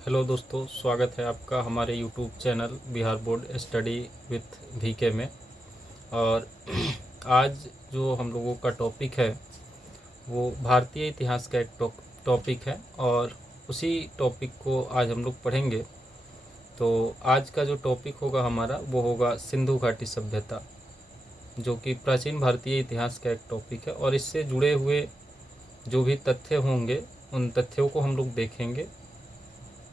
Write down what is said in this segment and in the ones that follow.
Hello दोस्तों, स्वागत है आपका हमारे YouTube channel Bihar board study with VK में। और आज जो हम लोगों का टॉपिक है वो भारतीय इतिहास का एक टॉपिक है और उसी टॉपिक को आज हम लोग पढ़ेंगे। तो आज का जो टॉपिक होगा हमारा वो होगा सिंधु घाटी सभ्यता, जो कि प्राचीन भारतीय इतिहास का एक टॉपिक है। और इससे जुड़े हुए जो भी तथ्य होंगे उन तथ्यों को हम लोग देखेंगे।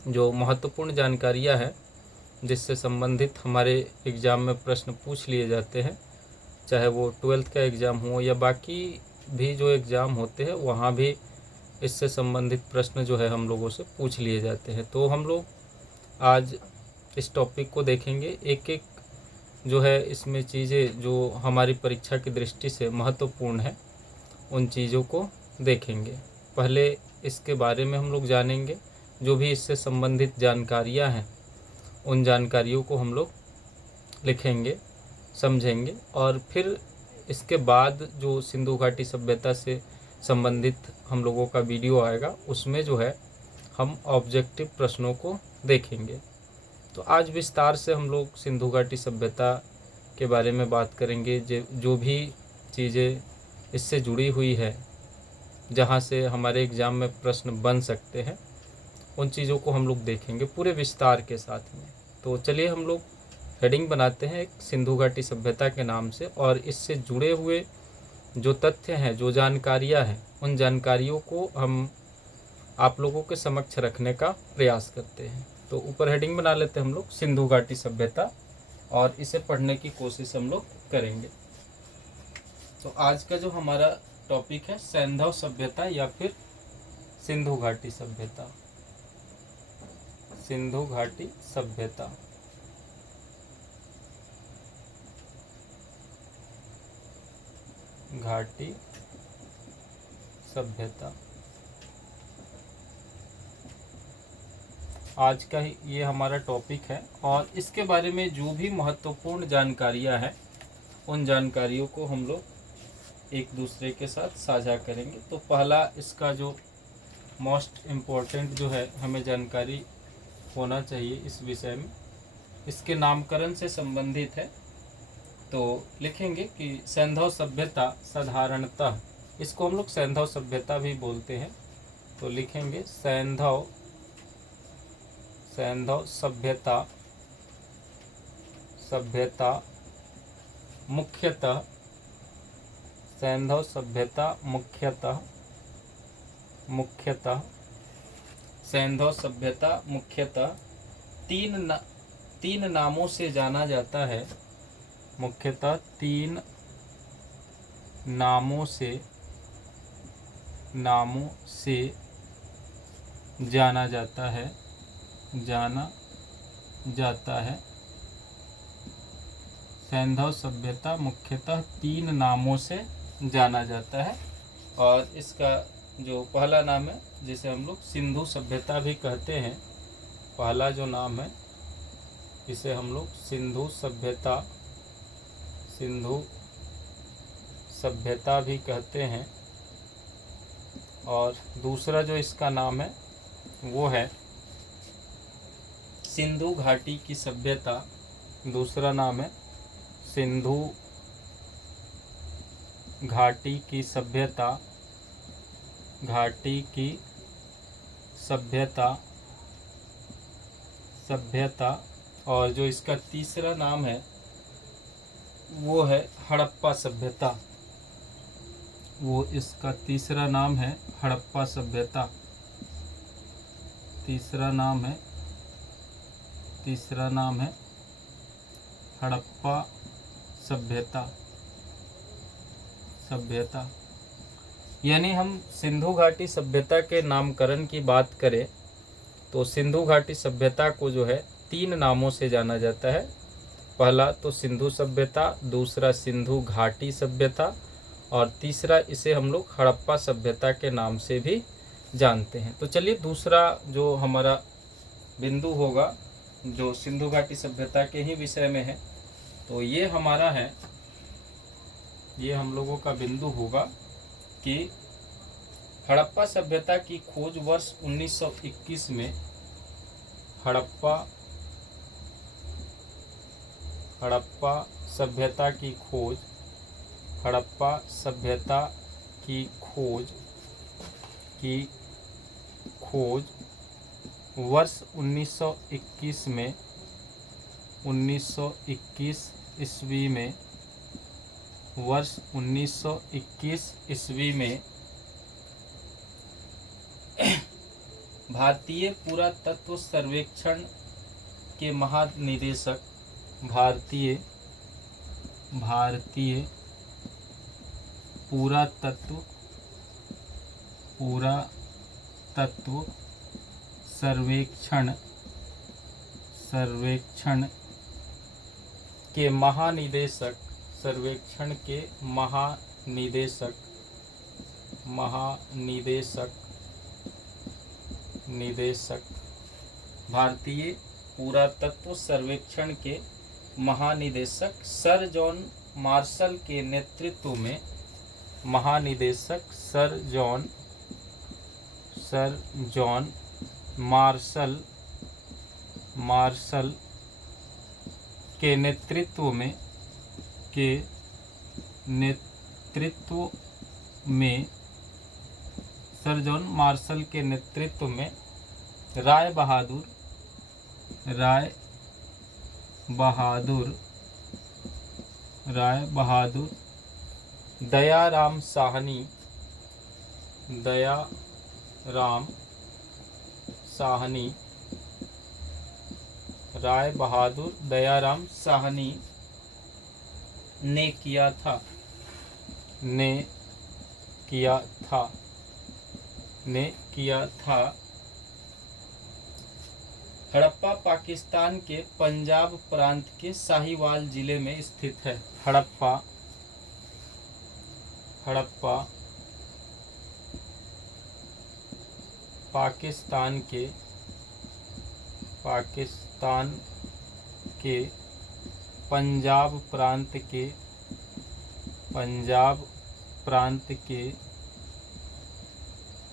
जो महत्वपूर्ण जानकारियां हैं जिससे संबंधित हमारे एग्ज़ाम में प्रश्न पूछ लिए जाते हैं, चाहे वो 12th का एग्ज़ाम हो या बाकी भी जो एग्ज़ाम होते हैं वहाँ भी इससे संबंधित प्रश्न जो है हम लोगों से पूछ लिए जाते हैं। तो हम लोग आज इस टॉपिक को देखेंगे, एक एक जो है इसमें चीज़ें जो हमारी परीक्षा की दृष्टि से महत्वपूर्ण है उन चीज़ों को देखेंगे। पहले इसके बारे में हम लोग जानेंगे, जो भी इससे संबंधित जानकारियां हैं उन जानकारियों को हम लोग लिखेंगे, समझेंगे। और फिर इसके बाद जो सिंधु घाटी सभ्यता से संबंधित हम लोगों का वीडियो आएगा उसमें जो है हम ऑब्जेक्टिव प्रश्नों को देखेंगे। तो आज विस्तार से हम लोग सिंधु घाटी सभ्यता के बारे में बात करेंगे। जो भी चीज़ें इससे जुड़ी हुई है, जहाँ से हमारे एग्ज़ाम में प्रश्न बन सकते हैं, उन चीज़ों को हम लोग देखेंगे पूरे विस्तार के साथ में। तो चलिए हम लोग हेडिंग बनाते हैं एक सिंधु घाटी सभ्यता के नाम से, और इससे जुड़े हुए जो तथ्य हैं, जो जानकारियां हैं, उन जानकारियों को हम आप लोगों के समक्ष रखने का प्रयास करते हैं। तो ऊपर हेडिंग बना लेते हैं हम लोग सिंधु घाटी सभ्यता, और इसे पढ़ने की कोशिश हम लोग करेंगे। तो आज का जो हमारा टॉपिक है सैंधव सभ्यता या फिर सिंधु घाटी सभ्यता। सिंधु घाटी सभ्यता घाटी सभ्यता आज का ही ये हमारा टॉपिक है। और इसके बारे में जो भी महत्वपूर्ण जानकारियां हैं उन जानकारियों को हम लोग एक दूसरे के साथ साझा करेंगे। तो पहला इसका जो मोस्ट इम्पोर्टेंट जो है हमें जानकारी होना चाहिए इस विषय में, इसके नामकरण से संबंधित है। तो लिखेंगे कि सैंधव सभ्यता साधारणतः, इसको हम लोग सैंधव सभ्यता भी बोलते हैं। तो लिखेंगे सैंधव सभ्यता मुख्यतः, सैंधव सभ्यता मुख्यतः सैंधव सभ्यता मुख्यतः तीन नामों से जाना जाता है। मुख्यतः तीन नामों से जाना जाता है। सैंधव सभ्यता मुख्यतः तीन नामों से जाना जाता है। और इसका जो पहला नाम है जिसे हम लोग सिंधु सभ्यता भी कहते हैं, पहला जो नाम है इसे हम लोग सिंधु सभ्यता भी कहते हैं। और दूसरा जो इसका नाम है वो है सिंधु घाटी की सभ्यता। दूसरा नाम है सिंधु घाटी की सभ्यता। और जो इसका तीसरा नाम है वो है हड़प्पा सभ्यता। वो इसका तीसरा नाम है हड़प्पा सभ्यता। तीसरा नाम है हड़प्पा सभ्यता। यानी हम सिंधु घाटी सभ्यता के नामकरण की बात करें तो सिंधु घाटी सभ्यता को जो है तीन नामों से जाना जाता है। पहला तो सिंधु सभ्यता, दूसरा सिंधु घाटी सभ्यता, और तीसरा इसे हम लोग हड़प्पा सभ्यता के नाम से भी जानते हैं। तो चलिए दूसरा जो हमारा बिंदु होगा जो सिंधु घाटी सभ्यता के ही विषय में है, तो ये हमारा है, ये हम लोगों का बिंदु होगा कि हड़प्पा सभ्यता की खोज वर्ष 1921 में हड़प्पा हड़प्पा सभ्यता की खोज, हड़प्पा सभ्यता की खोज वर्ष 1921 में 1921 ईस्वी में वर्ष 1921 ईस्वी में भारतीय पुरातत्व सर्वेक्षण के महानिदेशक भारतीय पुरातत्व सर्वेक्षण के महानिदेशक भारतीय पुरातत्व सर्वेक्षण के महानिदेशक सर जॉन मार्शल के नेतृत्व में सर जॉन मार्शल के नेतृत्व सर जॉन मार्शल के नेतृत्व में राय बहादुर दयाराम साहनी राय बहादुर दयाराम साहनी ने किया था। हड़प्पा पाकिस्तान के पंजाब प्रांत के साहिवाल जिले में स्थित है। हड़प्पा पाकिस्तान के पंजाब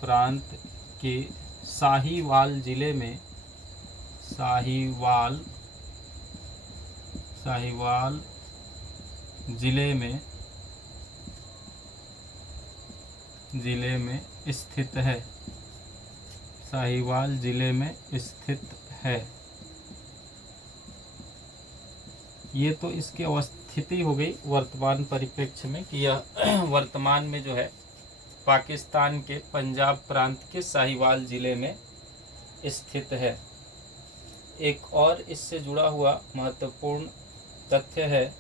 प्रांत के साहिवाल जिले में स्थित है। साहिवाल जिले में स्थित है। ये तो इसकी अवस्थिति हो गई वर्तमान परिप्रेक्ष्य में कि यह वर्तमान में जो है पाकिस्तान के पंजाब प्रांत के साहिवाल जिले में स्थित है। एक और इससे जुड़ा हुआ महत्वपूर्ण तथ्य है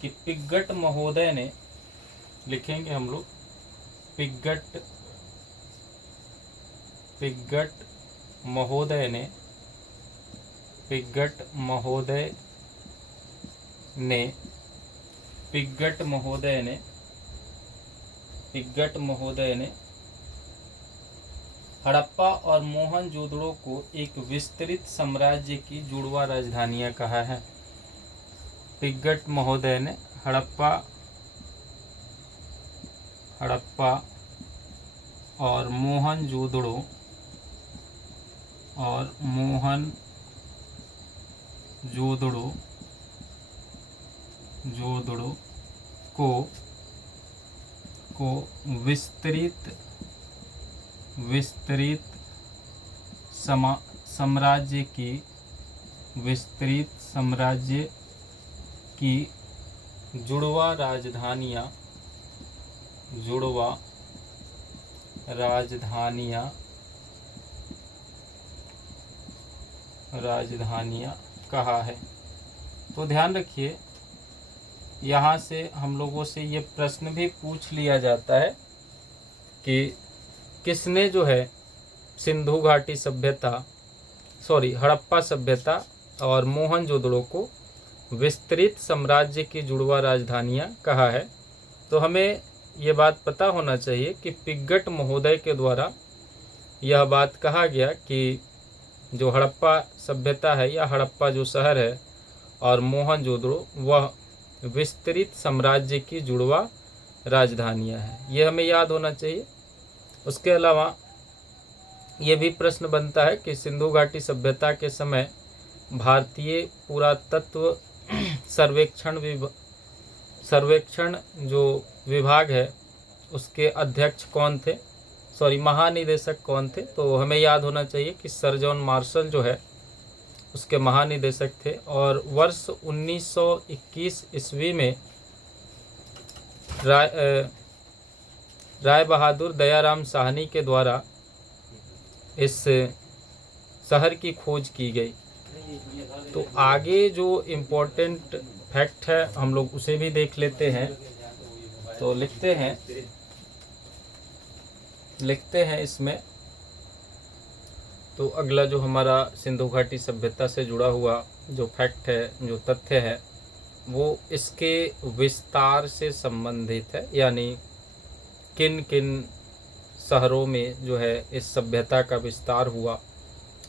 कि पिग्गट महोदय ने, लिखेंगे हम लोग पिग्गट महोदय ने हड़प्पा और मोहनजोदड़ो को एक विस्तृत साम्राज्य की जुड़वा राजधानियां कहा है। पिग्गट महोदय ने हड़प्पा और मोहनजोदड़ो को विस्तृत साम्राज्य की जुड़वा राजधानियां कहा है। तो ध्यान रखिए, यहाँ से हम लोगों से ये प्रश्न भी पूछ लिया जाता है कि किसने जो है सिंधु घाटी हड़प्पा सभ्यता और मोहनजोदड़ो को विस्तृत साम्राज्य की जुड़वा राजधानियां कहा है। तो हमें यह बात पता होना चाहिए कि पिग्गट महोदय के द्वारा यह बात कहा गया कि जो हड़प्पा सभ्यता है या हड़प्पा जो शहर है और मोहनजोदड़ो वह विस्तृत साम्राज्य की जुड़वा राजधानियां हैं। यह हमें याद होना चाहिए। उसके अलावा ये भी प्रश्न बनता है कि सिंधु घाटी सभ्यता के समय भारतीय पुरातत्व सर्वेक्षण जो विभाग है उसके अध्यक्ष कौन थे, महानिदेशक कौन थे। तो हमें याद होना चाहिए कि सर जॉन मार्शल जो है उसके महानिदेशक थे। और वर्ष 1921 ईस्वी में राय बहादुर दयाराम साहनी के द्वारा इस शहर की खोज की गई। तो आगे जो इम्पोर्टेंट फैक्ट है हम लोग उसे भी देख लेते हैं। तो लिखते हैं इसमें। तो अगला जो हमारा सिंधु घाटी सभ्यता से जुड़ा हुआ जो फैक्ट है, जो तथ्य है, वो इसके विस्तार से संबंधित है, यानी किन किन शहरों में जो है इस सभ्यता का विस्तार हुआ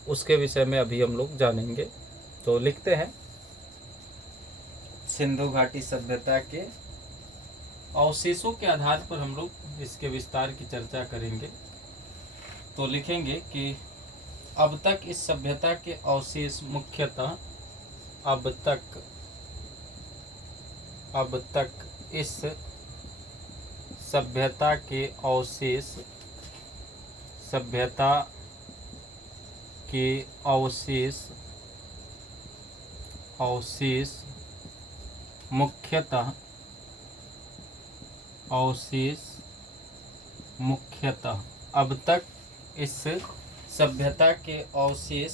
उसके विषय में अभी हम लोग जानेंगे। तो लिखते हैं, सिंधु घाटी सभ्यता के अवशेषों के आधार पर हम लोग इसके विस्तार की चर्चा करेंगे। तो लिखेंगे कि अब तक इस सभ्यता के अवशेष मुख्यतः अब तक इस सभ्यता के अवशेष मुख्यतः अब तक इस सभ्यता के अवशेष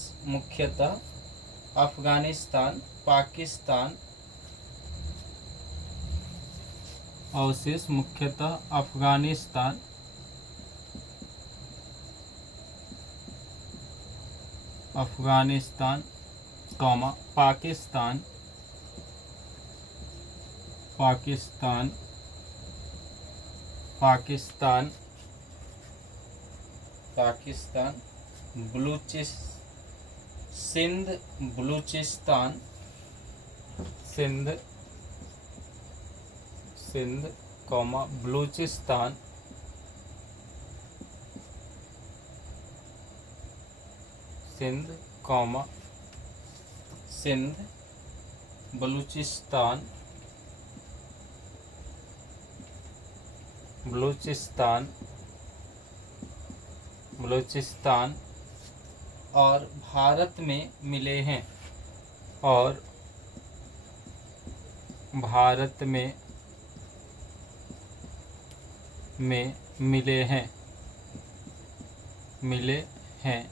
मुख्यतः अफगानिस्तान, पाकिस्तान, पाकिस्तान, सिंध, बलूचिस्तान, बलूचिस्तान और भारत में मिले हैं, मिले हैं।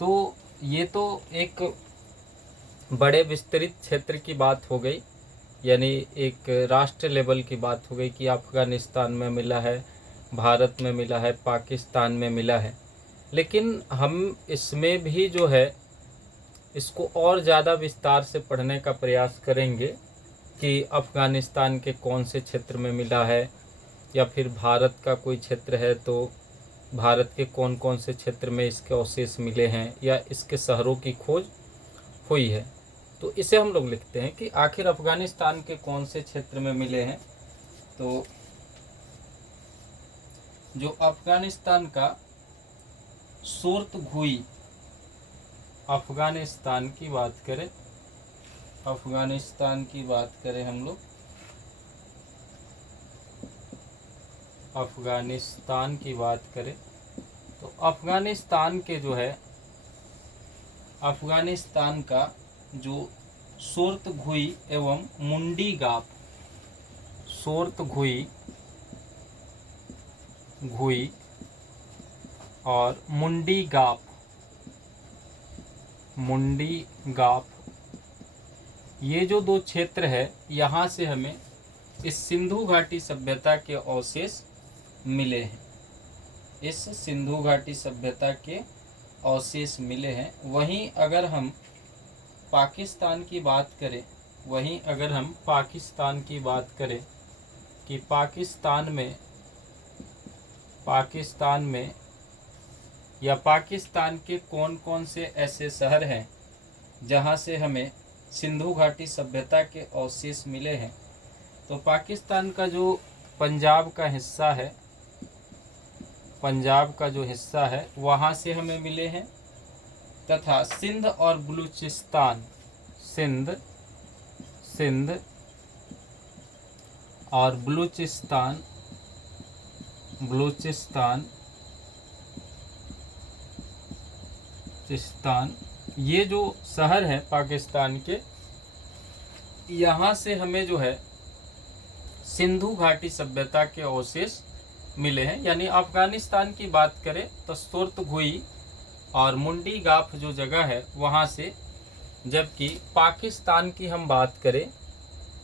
तो ये तो एक बड़े विस्तृत क्षेत्र की बात हो गई, यानी एक राष्ट्र लेवल की बात हो गई कि अफगानिस्तान में मिला है, भारत में मिला है, पाकिस्तान में मिला है। लेकिन हम इसमें भी जो है इसको और ज़्यादा विस्तार से पढ़ने का प्रयास करेंगे कि अफगानिस्तान के कौन से क्षेत्र में मिला है, या फिर भारत का कोई क्षेत्र है तो भारत के कौन कौन से क्षेत्र में इसके अवशेष मिले हैं या इसके शहरों की खोज हुई है। तो इसे हम लोग लिखते हैं कि आखिर अफगानिस्तान के कौन से क्षेत्र में मिले हैं। तो जो अफगानिस्तान का सूरतगुई, अफगानिस्तान की बात करें हम लोग, अफगानिस्तान की बात करें तो अफगानिस्तान के जो है अफगानिस्तान का जो सूरतगुई एवं मुंडी गाप, सूरतगुई और मुंडी गाप, ये जो दो क्षेत्र है यहाँ से हमें इस सिंधु घाटी सभ्यता के अवशेष मिले हैं। इस सिंधु घाटी सभ्यता के अवशेष मिले हैं। वहीं अगर हम पाकिस्तान की बात करें कि पाकिस्तान में या पाकिस्तान के कौन कौन से ऐसे शहर हैं जहां से हमें सिंधु घाटी सभ्यता के अवशेष मिले हैं। तो पाकिस्तान का जो पंजाब का हिस्सा है, पंजाब का जो हिस्सा है वहाँ से हमें मिले हैं, तथा सिंध और बलूचिस्तान, सिंध और बलूचिस्तान ये जो शहर है पाकिस्तान के, यहाँ से हमें जो है सिंधु घाटी सभ्यता के अवशेष मिले हैं। यानी अफगानिस्तान की बात करें तो सुर्तगुई और मुंडी गाफ जो जगह है वहाँ से, जबकि पाकिस्तान की हम बात करें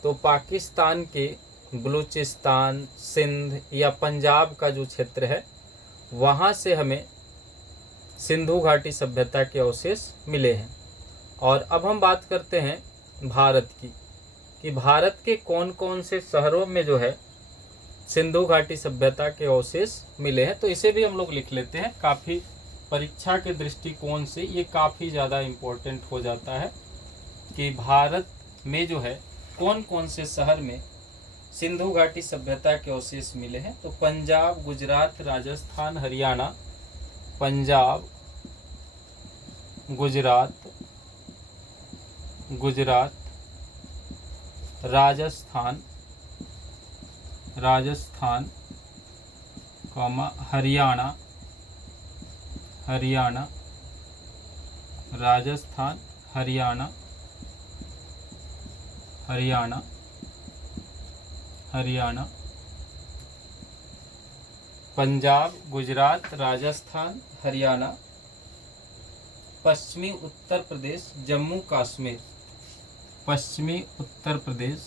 तो पाकिस्तान के बलूचिस्तान, सिंध या पंजाब का जो क्षेत्र है वहाँ से हमें सिंधु घाटी सभ्यता के अवशेष मिले हैं। और अब हम बात करते हैं भारत की, कि भारत के कौन कौन से शहरों में जो है सिंधु घाटी सभ्यता के अवशेष मिले हैं। तो इसे भी हम लोग लिख लेते हैं, काफ़ी परीक्षा के दृष्टिकोण से ये काफ़ी ज़्यादा इम्पोर्टेंट हो जाता है कि भारत में जो है कौन कौन से शहर में सिंधु घाटी सभ्यता के अवशेष मिले हैं। तो पंजाब, गुजरात, राजस्थान, हरियाणा, पंजाब, गुजरात, राजस्थान, हरियाणा, राजस्थान, हरियाणा, पंजाब, गुजरात, राजस्थान, हरियाणा, पश्चिमी उत्तर प्रदेश, जम्मू कश्मीर, पश्चिमी उत्तर प्रदेश,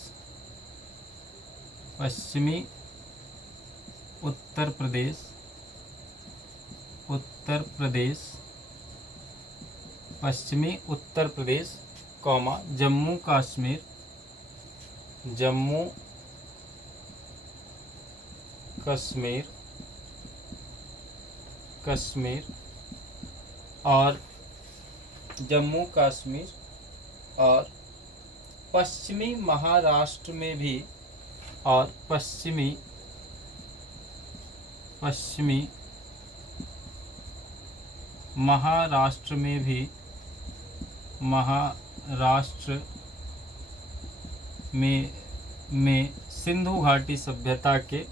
जम्मू कश्मीर और जम्मू कश्मीर और पश्चिमी महाराष्ट्र में भी, और पश्चिमी महाराष्ट्र में सिंधु घाटी सभ्यता के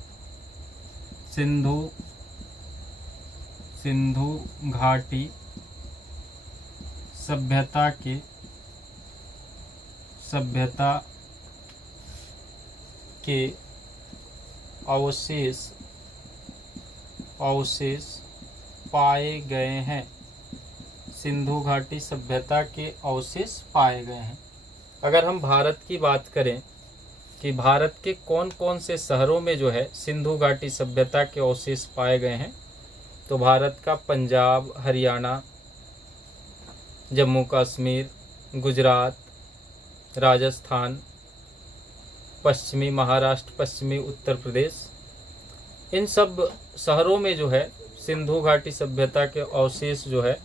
अवशेष पाए गए हैं। सिंधु घाटी सभ्यता के अवशेष पाए गए हैं। अगर हम भारत की बात करें कि भारत के कौन कौन से शहरों में जो है सिंधु घाटी सभ्यता के अवशेष पाए गए हैं, तो भारत का पंजाब, हरियाणा, जम्मू कश्मीर, गुजरात, राजस्थान, पश्चिमी महाराष्ट्र, पश्चिमी उत्तर प्रदेश, इन सब शहरों में जो है सिंधु घाटी सभ्यता के अवशेष जो है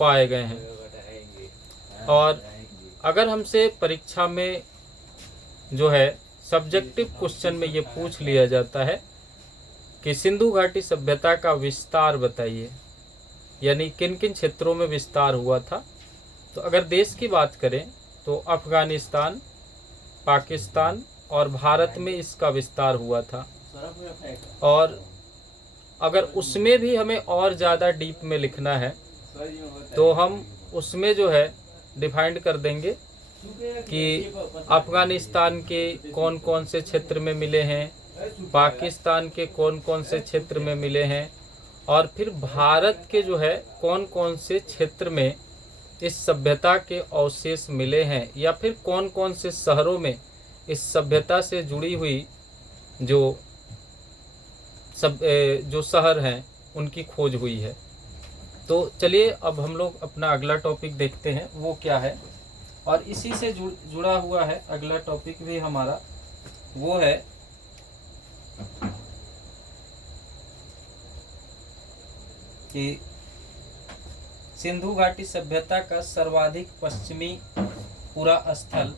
पाए गए हैं। और अगर हमसे परीक्षा में जो है सब्जेक्टिव क्वेश्चन में ये पूछ लिया जाता है कि सिंधु घाटी सभ्यता का विस्तार बताइए, यानी किन किन क्षेत्रों में विस्तार हुआ था, तो अगर देश की बात करें तो अफगानिस्तान, पाकिस्तान और भारत में इसका विस्तार हुआ था। और अगर उसमें भी हमें और ज़्यादा डीप में लिखना है तो हम उसमें जो है डिफाइंड कर देंगे कि अफगानिस्तान के कौन कौन से क्षेत्र में मिले हैं, पाकिस्तान के कौन कौन से क्षेत्र में मिले हैं, और फिर भारत के जो है कौन कौन से क्षेत्र में इस सभ्यता के अवशेष मिले हैं, या फिर कौन कौन से शहरों में इस सभ्यता से जुड़ी हुई जो शहर हैं उनकी खोज हुई है। तो चलिए अब हम लोग अपना अगला टॉपिक देखते हैं वो क्या है। और इसी से जुड़ा हुआ है अगला टॉपिक भी हमारा, वो है कि सिंधु घाटी सभ्यता का सर्वाधिक पश्चिमी पूरा स्थल।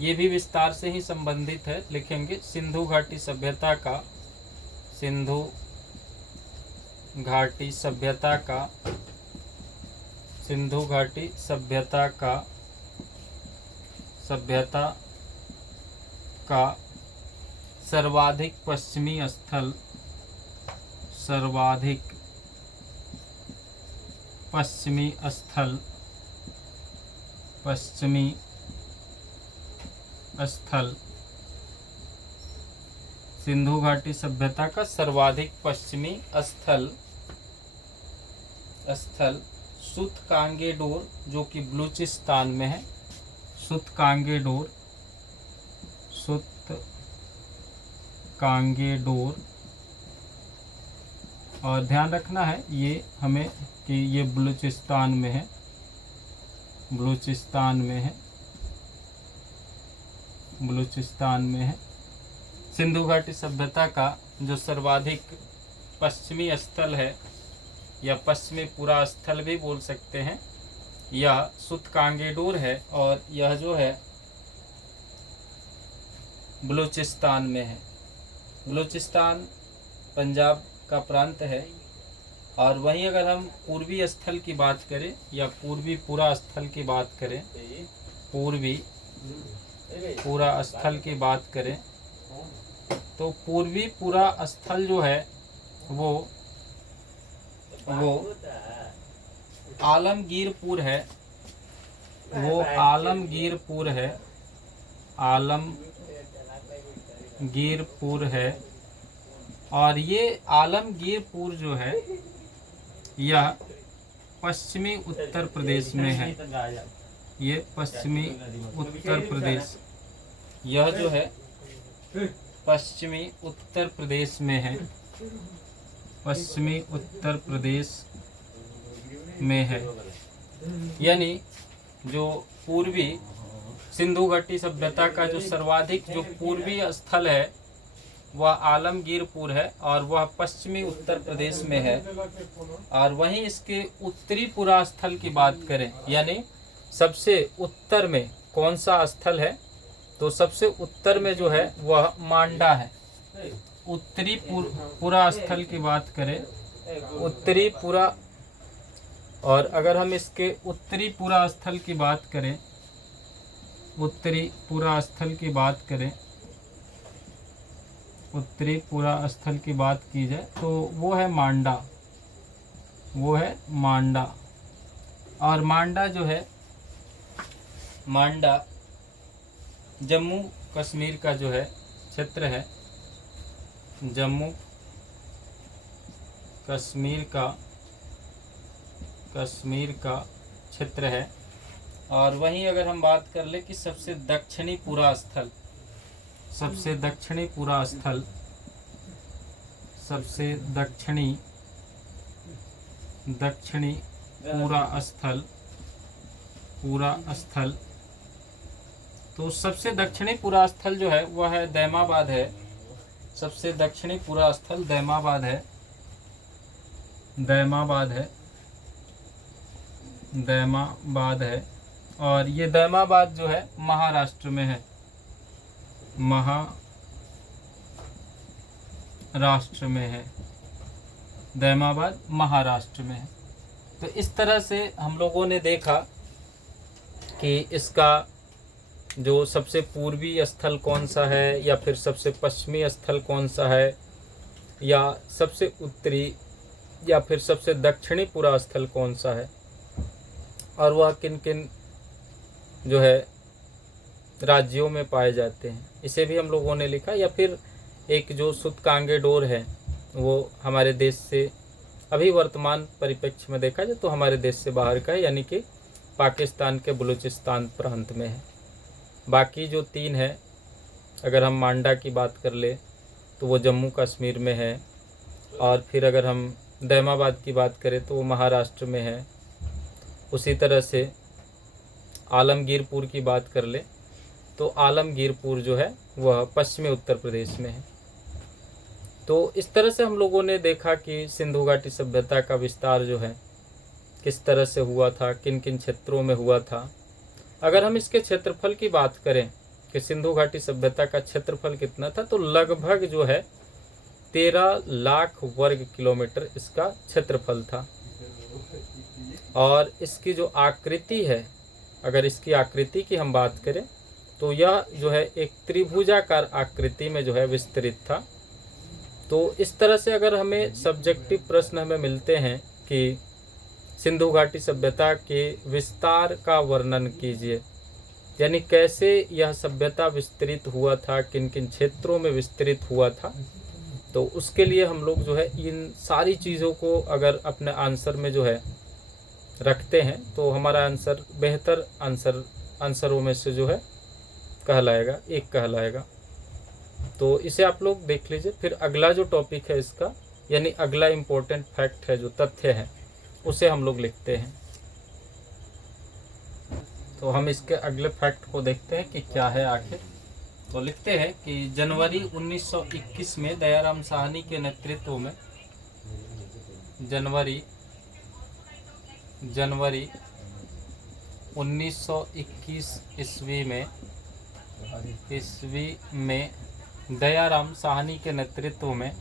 ये भी विस्तार से ही संबंधित है, लिखेंगे सिंधु घाटी सभ्यता का घाटी सभ्यता का सिंधु घाटी सभ्यता का सर्वाधिक पश्चिमी स्थल सिंधु घाटी सभ्यता का सर्वाधिक पश्चिमी स्थल सूतकांगेडोर, जो कि बलूचिस्तान में है। सूतकांगेडोर और ध्यान रखना है ये हमें कि ये बलूचिस्तान में है। सिंधु घाटी सभ्यता का जो सर्वाधिक पश्चिमी स्थल है, या पश्चिमी पूरा स्थल भी बोल सकते हैं, यह सूतकांगेडोर है, और यह जो है बलूचिस्तान में है। बलूचिस्तान पंजाब का प्रांत है। और वहीं अगर हम पूर्वी स्थल की बात करें, या पूर्वी पूरा स्थल की बात करें, तो पूर्वी पूरा स्थल जो है वो आलमगीरपुर है। और ये आलमगीरपुर जो है यह पश्चिमी उत्तर प्रदेश में है। ये पश्चिमी उत्तर प्रदेश, यह जो है पश्चिमी उत्तर प्रदेश में है। यानी जो पूर्वी सिंधु घाटी सभ्यता का जो सर्वाधिक जो पूर्वी स्थल है वह आलमगीरपुर है, और वह पश्चिमी उत्तर प्रदेश में है। और वहीं इसके उत्तरी पूरा स्थल की बात करें, यानी सबसे उत्तर में कौन सा स्थल है, तो सबसे उत्तर में जो है वह मांडा है। उत्तरी पूरा स्थल की बात करें, उत्तरी पूरा, और अगर हम इसके उत्तरी पूरा स्थल की बात करें, उत्तरी पूरा स्थल की बात की जाए तो वो है मांडा। और मांडा जो है, मांडा जम्मू कश्मीर का जो है क्षेत्र है। जम्मू कश्मीर का क्षेत्र है। और वहीं अगर हम बात कर ले कि सबसे दक्षिणी पूरा स्थल, तो सबसे दक्षिणी पूरा स्थल जो है वह है दैमाबाद है। सबसे दक्षिणी पूरा स्थल दैमाबाद है। और ये दैमाबाद जो है महाराष्ट्र में है। दैमाबाद महाराष्ट्र में है। तो इस तरह से हम लोगों ने देखा कि इसका जो सबसे पूर्वी स्थल कौन सा है, या फिर सबसे पश्चिमी स्थल कौन सा है, या सबसे उत्तरी या फिर सबसे दक्षिणी पूरा स्थल कौन सा है, और वह किन किन जो है राज्यों में पाए जाते हैं, इसे भी हम लोगों ने लिखा। या फिर एक जो सूतकांगेडोर है वो हमारे देश से अभी वर्तमान परिप्रेक्ष्य में देखा जाए तो हमारे देश से बाहर का है, यानी कि पाकिस्तान के बलूचिस्तान प्रांत में है। बाकी जो तीन है, अगर हम मांडा की बात कर ले तो वो जम्मू कश्मीर में है, और फिर अगर हम दैमाबाद की बात करें तो वो महाराष्ट्र में है। उसी तरह से आलमगीरपुर की बात कर ले तो आलमगीरपुर जो है वह पश्चिमी उत्तर प्रदेश में है। तो इस तरह से हम लोगों ने देखा कि सिंधु घाटी सभ्यता का विस्तार जो है किस तरह से हुआ था, किन किन क्षेत्रों में हुआ था। अगर हम इसके क्षेत्रफल की बात करें कि सिंधु घाटी सभ्यता का क्षेत्रफल कितना था, तो लगभग जो है 13 लाख वर्ग किलोमीटर इसका क्षेत्रफल था। और इसकी जो आकृति है, अगर इसकी आकृति की हम बात करें तो यह जो है एक त्रिभुजाकार आकृति में जो है विस्तृत था। तो इस तरह से अगर हमें सब्जेक्टिव प्रश्न हमें मिलते हैं कि सिंधु घाटी सभ्यता के विस्तार का वर्णन कीजिए, यानी कैसे यह सभ्यता विस्तृत हुआ था, किन किन क्षेत्रों में विस्तृत हुआ था, तो उसके लिए हम लोग जो है इन सारी चीज़ों को अगर अपने आंसर में जो है रखते हैं तो हमारा आंसर बेहतर आंसरों में से जो है कहलाएगा, एक कहलाएगा। तो इसे आप लोग देख लीजिए। फिर अगला जो टॉपिक है इसका, यानी अगला इम्पोर्टेंट फैक्ट है, जो तथ्य है, उसे हम लोग लिखते हैं। तो हम इसके अगले फैक्ट को देखते हैं कि क्या है आखिर। तो लिखते हैं कि जनवरी 1921 में दयाराम साहनी के नेतृत्व में जनवरी 1921 ईस्वी में दयाराम साहनी के नेतृत्व में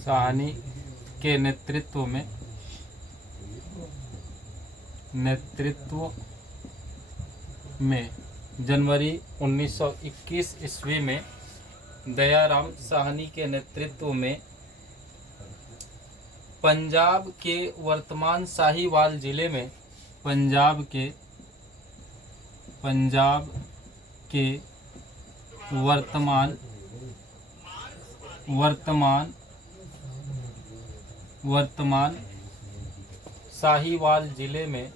साहनी के नेतृत्व में जनवरी 1921 ईस्वी में दयाराम साहनी के नेतृत्व में पंजाब के वर्तमान साहिवाल जिले में पंजाब के वर्तमान साहिवाल जिले में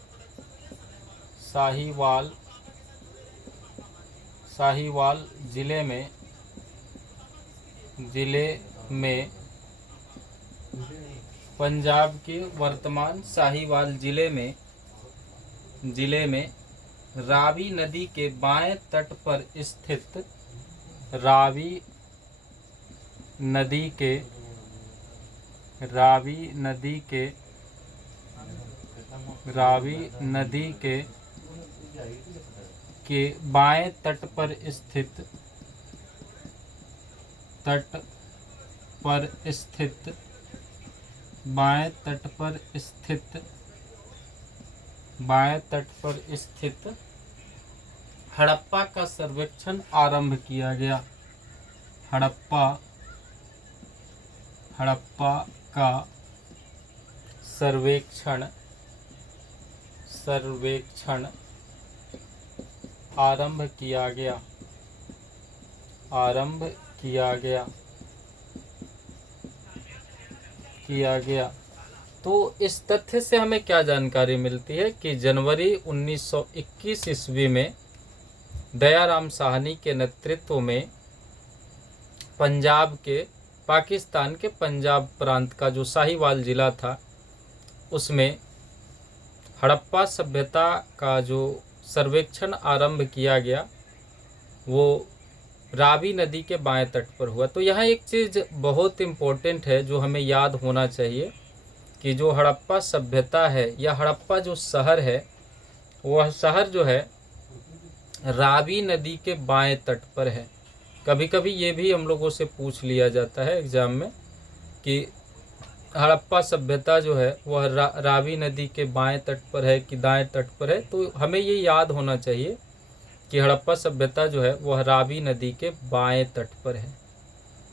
पंजाब के वर्तमान साहिवाल जिले में रावी नदी के बाएं तट पर स्थित रावी नदी के बाएं तट पर स्थित हड़प्पा का सर्वेक्षण आरंभ किया गया। हड़प्पा का सर्वेक्षण आरंभ किया गया। तो इस तथ्य से हमें क्या जानकारी मिलती है कि जनवरी 1921 ईस्वी में दयाराम साहनी के नेतृत्व में पाकिस्तान के पंजाब प्रांत का जो साहिवाल जिला था, उसमें हड़प्पा सभ्यता का जो सर्वेक्षण आरंभ किया गया वो रावी नदी के बाएं तट पर हुआ। तो यहाँ एक चीज़ बहुत इम्पोर्टेंट है जो हमें याद होना चाहिए कि जो हड़प्पा सभ्यता है या हड़प्पा जो शहर है, वह शहर जो है रावी नदी के बाएं तट पर है। कभी कभी ये भी हम लोगों से पूछ लिया जाता है एग्ज़ाम में कि हड़प्पा सभ्यता जो है वह रावी नदी के बाएं तट पर है कि दाएं तट पर है। तो हमें ये याद होना चाहिए कि हड़प्पा सभ्यता जो है वह रावी नदी के बाएं तट पर है।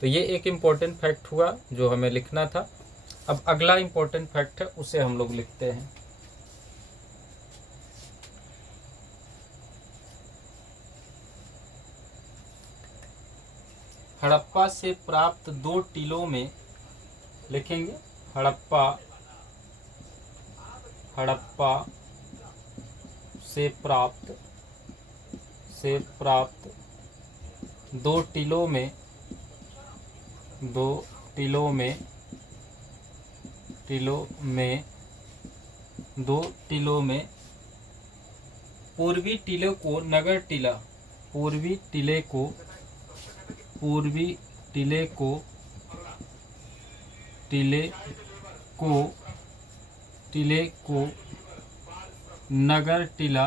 तो ये एक इम्पोर्टेंट फैक्ट हुआ जो हमें लिखना था। अब अगला इम्पोर्टेंट फैक्ट है, उसे हम लोग लिखते हैं। हड़प्पा से प्राप्त 2 टीलों में लिखेंगे हड़प्पा से प्राप्त 2 टीलों में पूर्वी टीले को नगर टीला, पूर्वी टीले को नगर टीला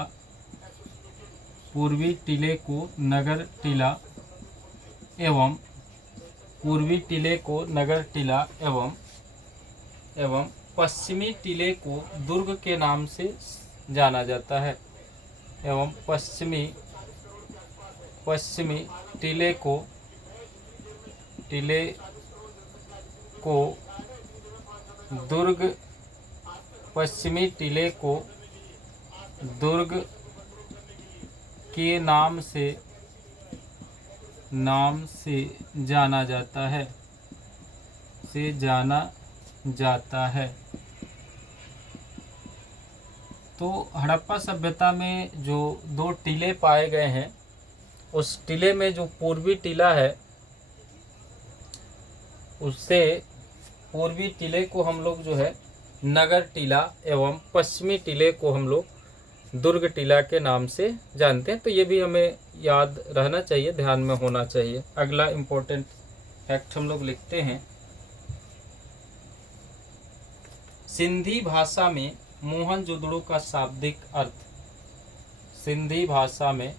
पूर्वी टीले को नगर टीला एवं पूर्वी टीले को नगर टीला एवं पश्चिमी टीले को दुर्ग के नाम से जाना जाता है। एवं पश्चिमी टीले को दुर्ग पश्चिमी टीले को दुर्ग के नाम से जाना जाता है। तो हड़प्पा सभ्यता में जो 2 टीले पाए गए हैं, उस टीले में जो पूर्वी टीला है, उससे पूर्वी टीले को हम लोग जो है नगर टीला एवं पश्चिमी टीले को हम लोग दुर्ग टीला के नाम से जानते हैं। तो ये भी हमें याद रहना चाहिए, ध्यान में होना चाहिए। अगला इम्पोर्टेंट फैक्ट हम लोग लिखते हैं। सिंधी भाषा में मोहनजोदड़ो का शाब्दिक अर्थ। सिंधी भाषा में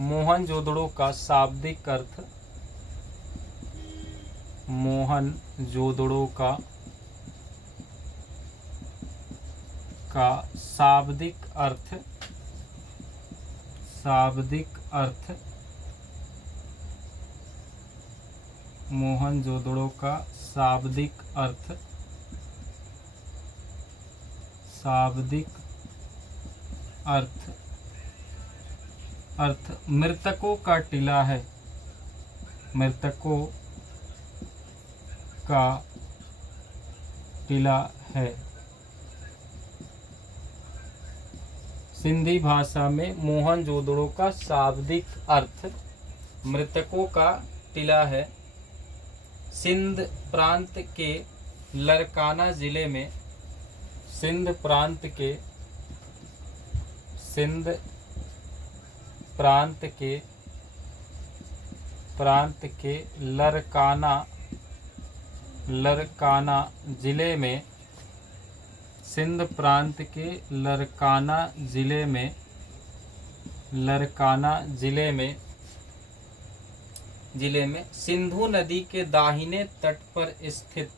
मोहनजोदड़ो का शाब्दिक अर्थ। मोहनजोदड़ो का शाब्दिक अर्थ मोहनजोदड़ो का शाब्दिक अर्थ मृतकों का टीला है। मृतकों का टीला है। सिंधी भाषा में मोहनजोदड़ो का शाब्दिक अर्थ मृतकों का टीला है। सिंध प्रांत के लरकाना जिले में सिंध प्रांत के लरकाना जिले में सिंध प्रांत के लरकाना जिले में सिंधु नदी के दाहिने तट पर स्थित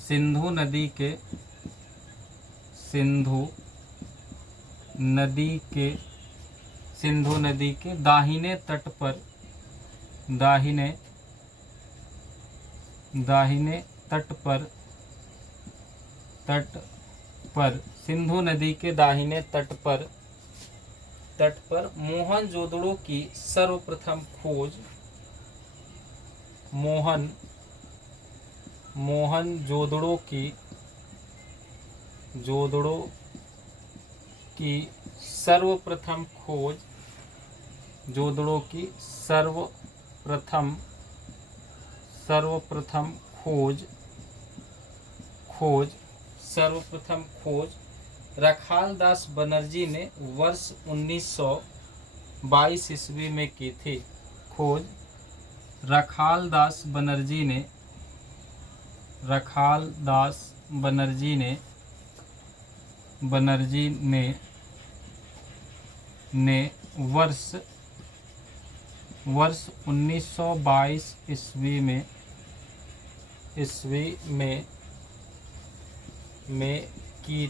सिंधु नदी के दाहिने तट पर सिंधु नदी के दाहिने तट पर मोहनजोदड़ो की सर्वप्रथम खोज मोहनजोदड़ो की सर्वप्रथम खोज रखालदास बनर्जी ने वर्ष 1922 ईस्वी में की थी। खोज रखालदास बनर्जी ने वर्ष 1922 ईस्वी में की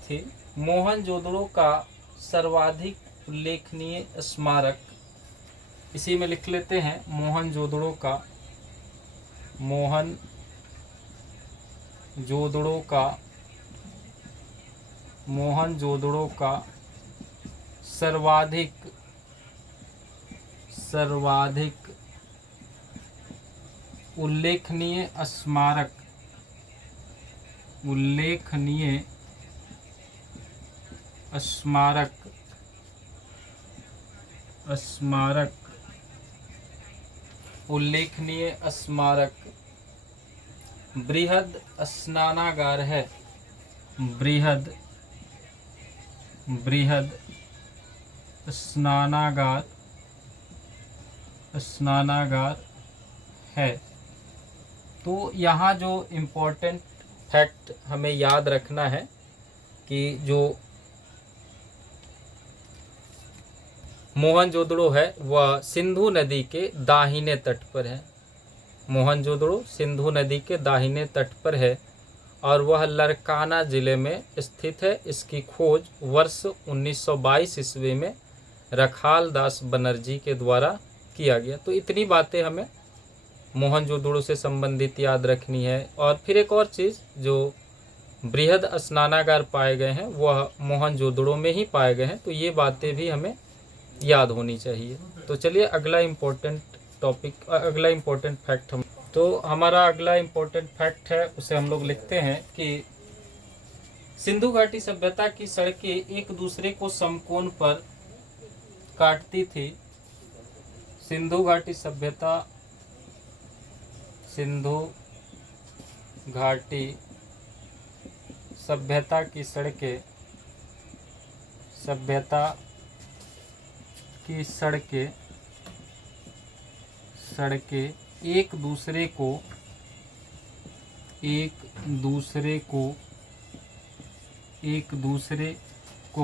थी। मोहनजोदड़ो का सर्वाधिक उल्लेखनीय स्मारक, इसी में लिख लेते हैं। मोहनजोदड़ो का सर्वाधिक उल्लेखनीय स्मारक बृहद स्नानागार है। बृहद स्नानागार है। तो यहाँ जो इम्पोर्टेंट फैक्ट हमें याद रखना है कि जो मोहनजोदड़ो है वह सिंधु नदी के दाहिने तट पर है। मोहनजोदड़ो सिंधु नदी के दाहिने तट पर है और वह लरकाना ज़िले में स्थित है। इसकी खोज वर्ष 1922 ईस्वी में रखाल दास बनर्जी के द्वारा किया गया। तो इतनी बातें हमें मोहनजोदड़ो से संबंधित याद रखनी है। और फिर एक और चीज़, जो बृहद स्नानागार पाए गए हैं वह मोहनजोदड़ो में ही पाए गए हैं। तो ये बातें भी हमें याद होनी चाहिए। तो चलिए अगला इम्पोर्टेंट टॉपिक, अगला इम्पोर्टेंट फैक्ट हमारा अगला इम्पोर्टेंट फैक्ट है, उसे हम लोग लिखते हैं कि सिंधु घाटी सभ्यता की सड़कें एक दूसरे को समकोण पर काटती थी। सिंधु घाटी सभ्यता की सड़कें एक दूसरे को समकोण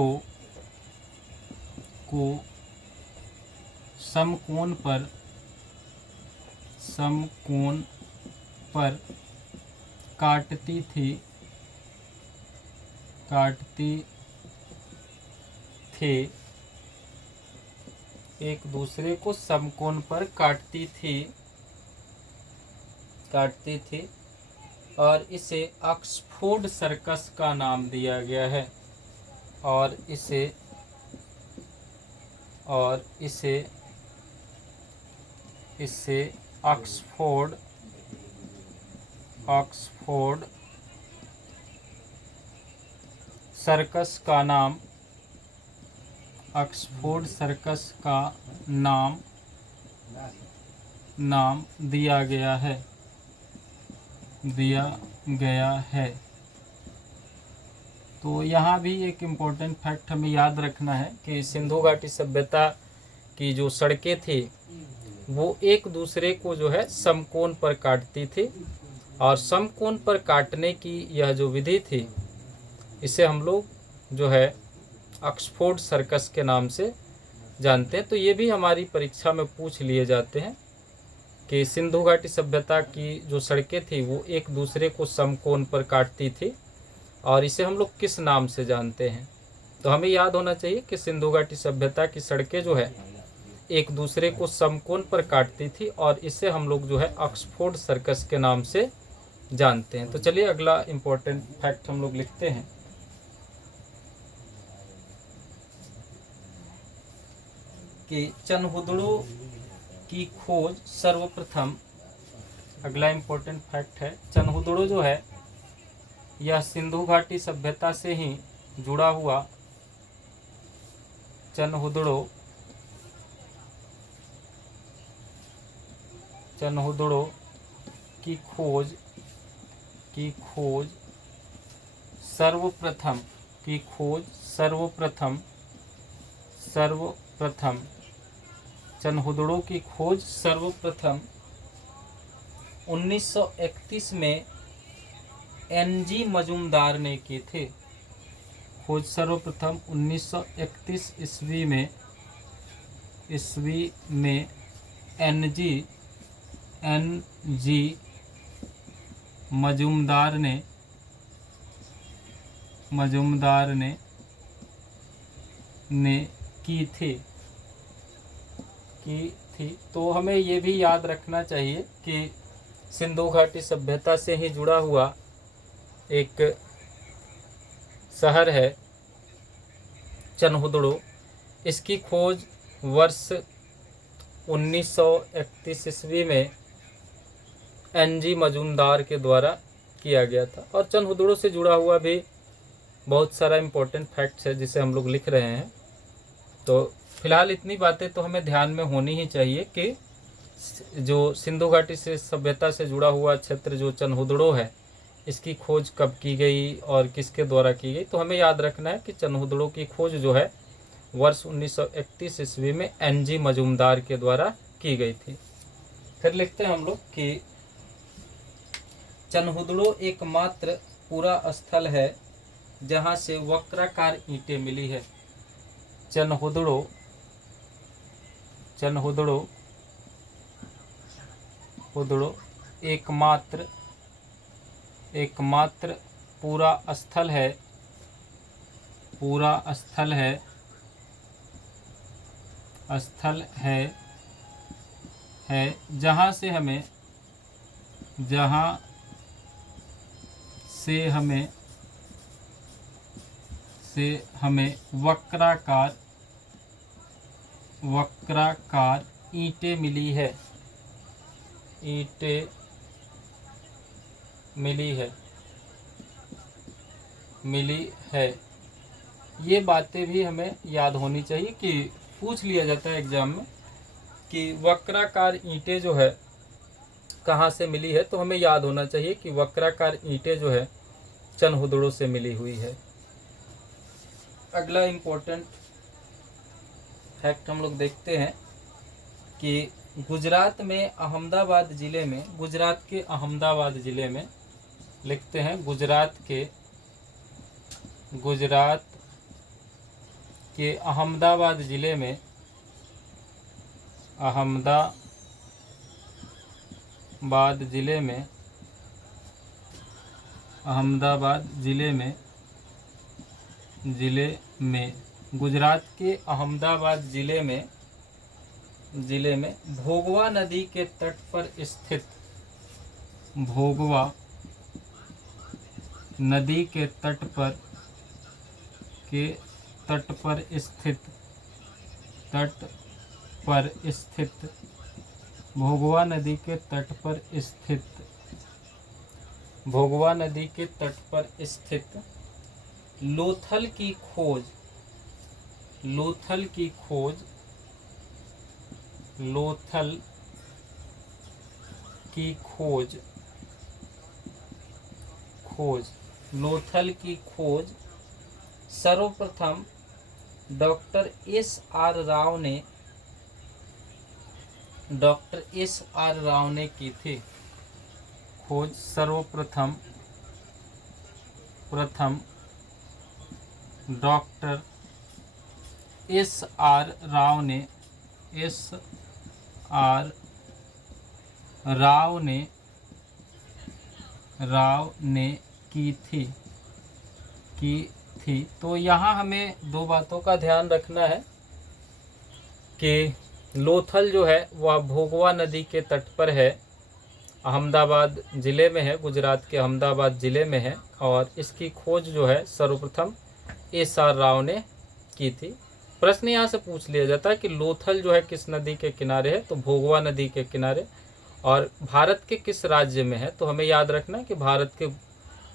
पर काटती थी। एक दूसरे को समकोण पर काटती थी और इसे ऑक्सफोर्ड सर्कस का नाम दिया गया है। और इसे ऑक्सफोर्ड सर्कस का नाम दिया गया है। तो यहाँ भी एक इम्पोर्टेंट फैक्ट हमें याद रखना है कि सिंधु घाटी सभ्यता की जो सड़कें थी वो एक दूसरे को जो है समकोण पर काटती थी। और समकोण पर काटने की यह जो विधि थी इसे हम लोग जो है ऑक्सफोर्ड सर्कस के नाम से जानते हैं। तो ये भी हमारी परीक्षा में पूछ लिए जाते हैं कि सिंधु घाटी सभ्यता की जो सड़कें थी वो एक दूसरे को समकोण पर काटती थी और इसे हम लोग किस नाम से जानते हैं। तो हमें याद होना चाहिए कि सिंधु घाटी सभ्यता की सड़कें जो है एक दूसरे को समकोण पर काटती थी और इसे हम लोग जो है ऑक्सफोर्ड सर्कस के नाम से जानते हैं। तो चलिए अगला इम्पोर्टेंट फैक्ट हम लोग लिखते हैं कि चनहुदड़ो की खोज सर्वप्रथम, अगला इम्पोर्टेंट फैक्ट है, चनहुदड़ो जो है यह सिंधु घाटी सभ्यता से ही जुड़ा हुआ, चनहुदड़ो की खोज सर्वप्रथम चनहुदड़ो की खोज सर्वप्रथम 1931 में एनजी मजूमदार ने की थी। खोज सर्वप्रथम 1931 ईस्वी में एनजी मजूमदार ने की थी। तो हमें ये भी याद रखना चाहिए कि सिंधु घाटी सभ्यता से ही जुड़ा हुआ एक शहर है चनहुदड़ो। इसकी खोज वर्ष 1931 ईस्वी में एनजी मजूमदार के द्वारा किया गया था। और चनहुदड़ो से जुड़ा हुआ भी बहुत सारा इम्पोर्टेंट फैक्ट्स है जिसे हम लोग लिख रहे हैं। तो फिलहाल इतनी बातें तो हमें ध्यान में होनी ही चाहिए कि जो सिंधु घाटी से सभ्यता से जुड़ा हुआ क्षेत्र जो चनहुदड़ो है इसकी खोज कब की गई और किसके द्वारा की गई। तो हमें याद रखना है कि चनहुदड़ो की खोज जो है वर्ष 1931 ईस्वी में NG मजूमदार के द्वारा की गई थी। फिर लिखते हैं हम लोग कि चनहुदड़ो एकमात्र पूरा स्थल है जहाँ से वक्राकार ईंटें मिली है। चनहुदड़ो एकमात्र पूरा स्थल है जहाँ से हमें वक्राकार ईंटें मिली है। ये बातें भी हमें याद होनी चाहिए कि पूछ लिया जाता है एग्जाम में कि वक्राकार ईंटें जो है कहाँ से मिली है, तो हमें याद होना चाहिए कि वक्राकार ईंटें जो है चनहुदड़ो से मिली हुई है। अगला इम्पोर्टेंट फैक्ट हम लोग देखते हैं कि गुजरात के अहमदाबाद ज़िले में लिखते हैं गुजरात के अहमदाबाद ज़िले में गुजरात के अहमदाबाद ज़िले में भोगवा नदी के तट पर स्थित नदी के तट पर स्थित भोगवा नदी के तट पर स्थित लोथल की खोज सर्वप्रथम डॉक्टर S.R. राव ने की थी। खोज सर्वप्रथम डॉक्टर S.R. राव ने की थी। तो यहाँ हमें दो बातों का ध्यान रखना है कि लोथल जो है वह भोगवा नदी के तट पर है, अहमदाबाद ज़िले में है, गुजरात के अहमदाबाद ज़िले में है, और इसकी खोज जो है सर्वप्रथम S.R. राव ने की थी। प्रश्न यहाँ से पूछ लिया जाता है कि लोथल जो है किस नदी के किनारे है, तो भोगवा नदी के किनारे, और भारत के किस राज्य में है, तो हमें याद रखना है कि भारत के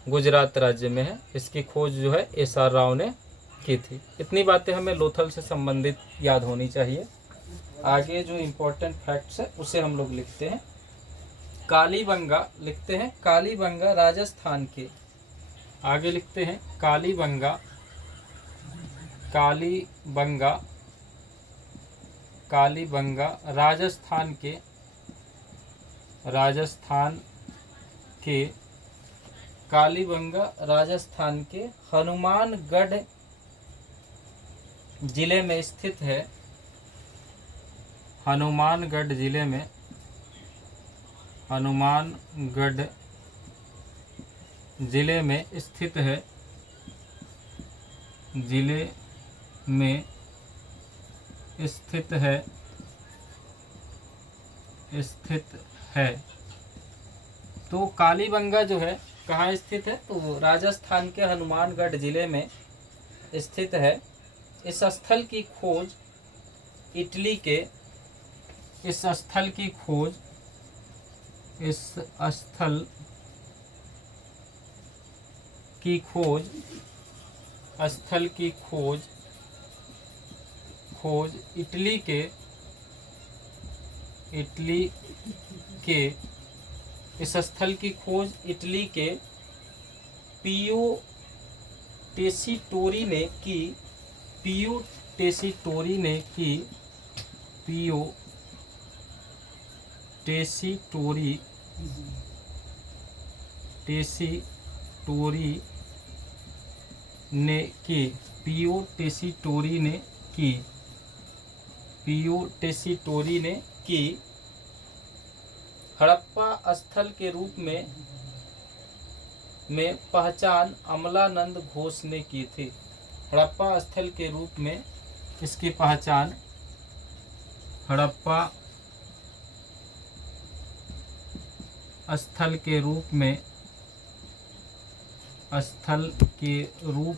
गुजरात राज्य में है। इसकी खोज जो है S.R. राव ने की थी। इतनी बातें हमें लोथल से संबंधित याद होनी चाहिए। आगे जो इम्पोर्टेंट फैक्ट्स है उसे हम लोग लिखते हैं। कालीबंगा लिखते हैं, कालीबंगा राजस्थान के, आगे लिखते हैं कालीबंगा राजस्थान के कालीबंगा राजस्थान के हनुमानगढ़ जिले में स्थित है। हनुमानगढ़ जिले में स्थित है। तो कालीबंगा जो है कहाँ स्थित है, तो राजस्थान के हनुमानगढ़ जिले में स्थित है। इस स्थल की खोज इटली के पियो टेसीटोरी ने की। पियो टेसीटोरी ने की। पीओ टेसीटोरी ने की। पीओ टेसीटोरी ने की। पीओ टेसीटोरी ने की। हड़प्पा स्थल के रूप में पहचान अमलानंद घोष ने की थी। हड़प्पा स्थल के रूप में इसकी पहचान हड़प्पा स्थल के रूप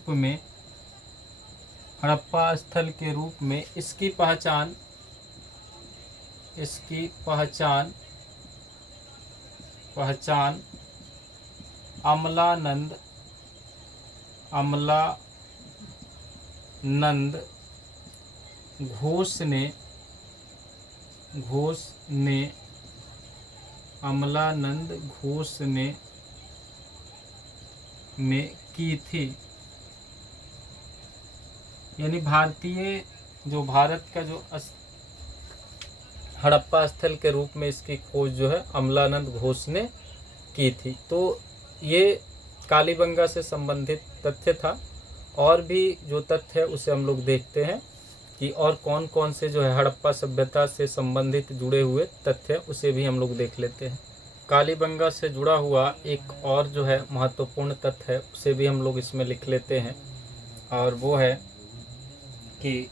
में हड़प्पा स्थल के रूप में इसकी पहचान अमलानंद घोष ने में की थी। यानी भारत का जो हड़प्पा स्थल के रूप में इसकी खोज जो है अमलानंद घोष ने की थी। तो ये कालीबंगा से संबंधित तथ्य था। और भी जो तथ्य है उसे हम लोग देखते हैं कि और कौन कौन से जो है हड़प्पा सभ्यता से संबंधित जुड़े हुए तथ्य, उसे भी हम लोग देख लेते हैं। कालीबंगा से जुड़ा हुआ एक और जो है महत्वपूर्ण तथ्य है उसे भी हम लोग इसमें लिख लेते हैं, और वो है कि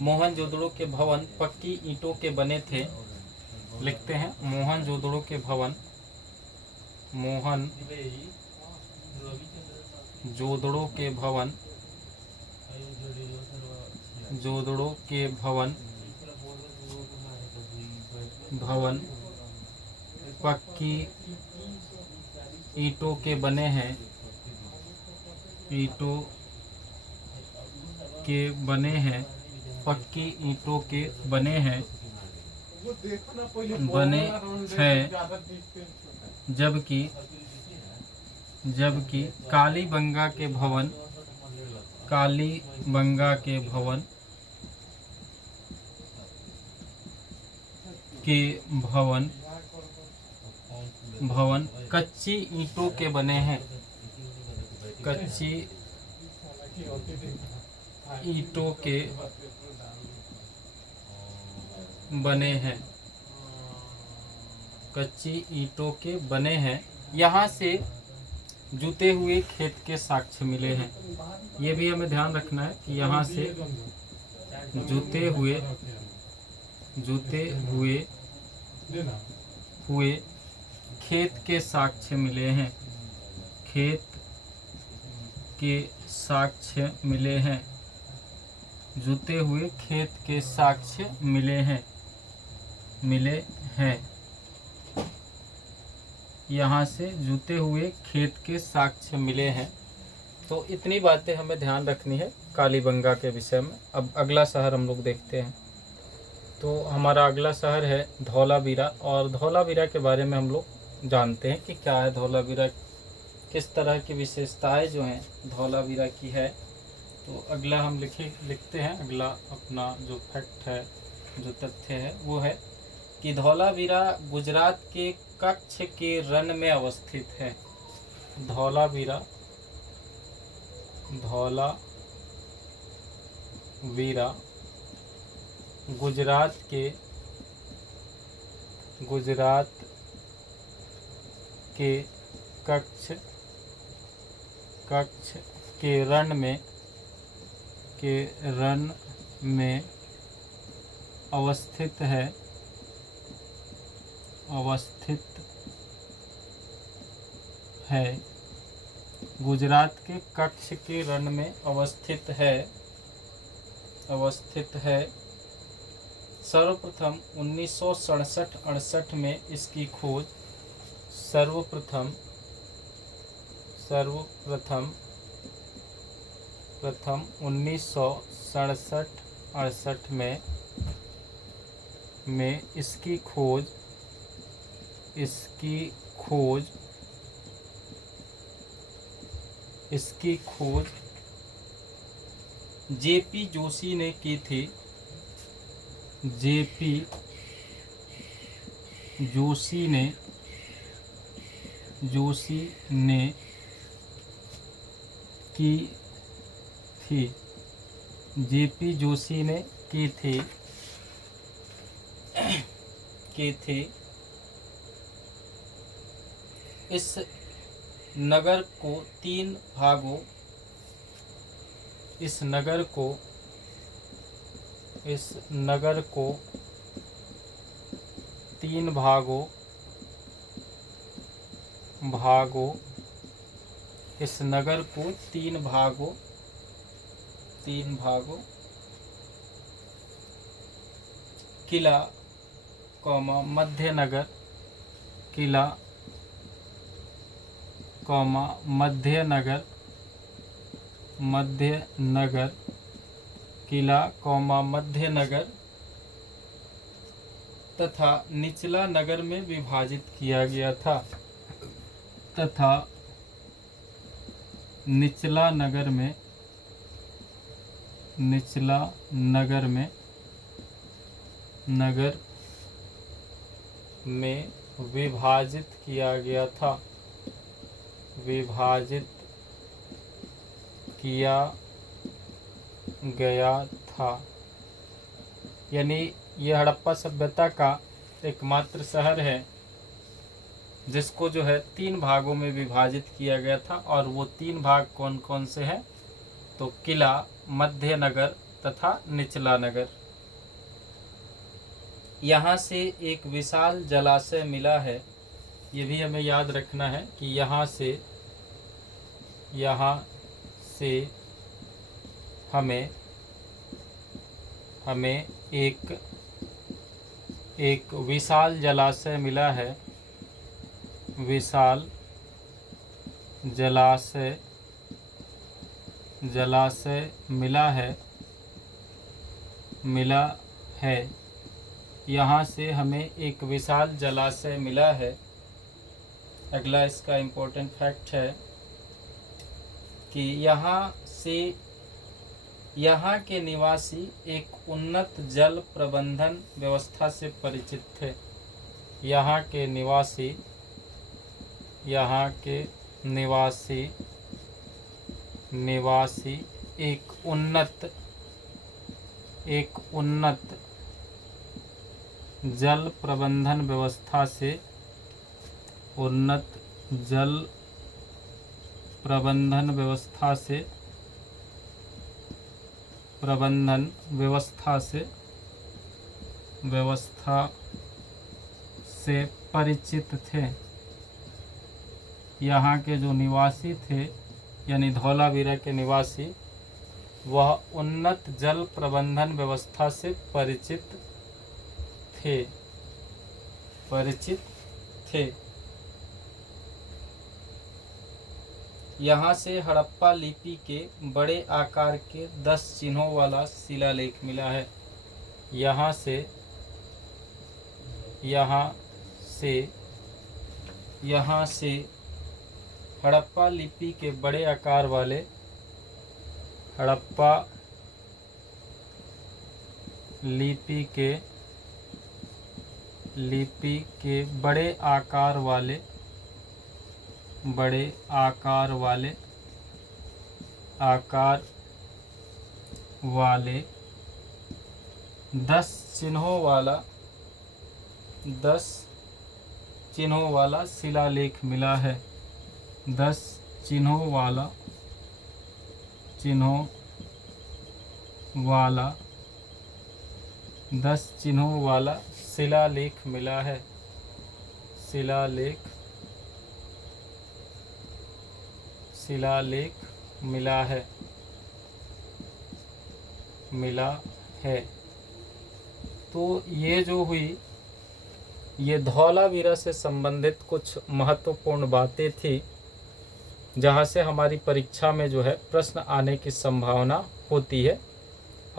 मोहनजोदड़ो के भवन पक्की ईंटों के बने थे। लिखते हैं मोहनजोदड़ो के भवन पक्की ईंटों के बने हैं। पक्की ईंटों के बने हैं। जबकि कालीबंगा के भवन कच्ची ईंटों के बने हैं। कच्ची ईंटों के बने हैं। यहाँ से जुते हुए खेत के साक्ष्य मिले हैं। ये भी हमें ध्यान रखना है कि यहाँ से जुते हुए खेत के साक्ष्य मिले हैं। जुते हुए खेत के साक्ष्य मिले हैं। यहाँ से जुते हुए खेत के साक्ष्य मिले हैं। तो इतनी बातें हमें ध्यान रखनी है कालीबंगा के विषय में। अब अगला शहर हम लोग देखते हैं। तो हमारा अगला शहर है धौलावीरा, और धौलावीरा के बारे में हम लोग जानते हैं कि क्या है धौलावीरा, किस तरह की विशेषताएं जो हैं धौलावीरा की है। तो अगला हम लिखते हैं। अगला अपना जो फैक्ट है, जो तथ्य है, वो है कि धौलावीरा गुजरात के कच्छ के रण में अवस्थित है। धौलावीरा गुजरात के कच्छ के रण में अवस्थित है। गुजरात के कच्छ के रण में अवस्थित है। सर्वप्रथम 1967-68 में इसकी खोज सर्वप्रथम 1967-68 में इसकी खोज जेपी जोशी ने की थी। जेपी जोशी ने की थी। जेपी जोशी ने की थी। इस नगर को तीन भागों तीन भागों किला मध्यनगर किला मध्यनगर तथा निचला नगर में विभाजित किया गया था। निचला नगर में विभाजित किया गया था। यानी यह हड़प्पा सभ्यता का एकमात्र शहर है जिसको जो है तीन भागों में विभाजित किया गया था। और वो तीन भाग कौन कौन से हैं? तो किला, मध्य नगर तथा निचला नगर। यहाँ से एक विशाल जलाशय मिला है। ये भी हमें याद रखना है कि यहाँ से हमें एक विशाल जलाशय मिला है। विशाल जलाशय मिला है। यहाँ से हमें एक विशाल जलाशय मिला है। अगला इसका इम्पोर्टेंट फैक्ट है कि यहाँ के निवासी एक उन्नत जल प्रबंधन व्यवस्था से परिचित थे। यहाँ के निवासी एक उन्नत जल प्रबंधन व्यवस्था से परिचित थे। यहाँ के जो निवासी थे यानी धौलावीरा के निवासी, वह उन्नत जल प्रबंधन व्यवस्था से परिचित थे। यहाँ से हड़प्पा लिपि के बड़े आकार के 10 चिन्हों वाला शिलालेख मिला है। यहाँ से हड़प्पा लिपि के बड़े आकार वाले 10 चिन्हों वाला शिलालेख मिला है। 10 चिन्हों वाला शिलालेख मिला है। शिलालेख मिला है। तो ये जो हुई, ये धौलावीरा से संबंधित कुछ महत्वपूर्ण बातें थी जहाँ से हमारी परीक्षा में जो है प्रश्न आने की संभावना होती है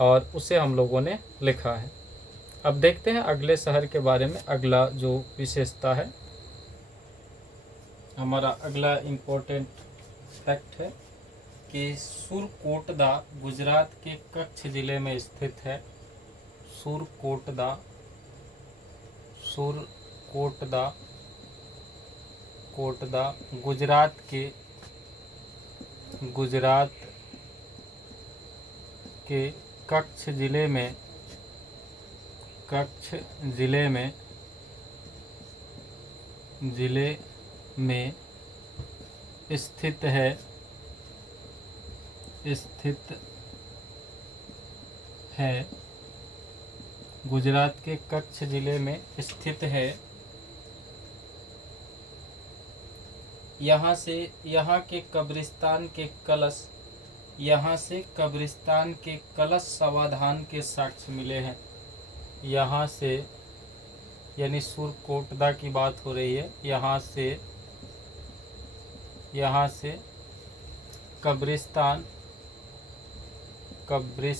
और उसे हम लोगों ने लिखा है। अब देखते हैं अगले शहर के बारे में। अगला जो विशेषता है, हमारा अगला इम्पोर्टेंट फैक्ट है कि सुरकोटदा गुजरात के कच्छ जिले में स्थित है। सुरकोटदा गुजरात के कच्छ जिले में स्थित है। गुजरात के कच्छ जिले में स्थित है। यहाँ के कब्रिस्तान के कलश समाधान के साक्ष्य मिले हैं। यहाँ से यानी सुरकोटदा की बात हो रही है। यहाँ से कब्रिस्तान कलश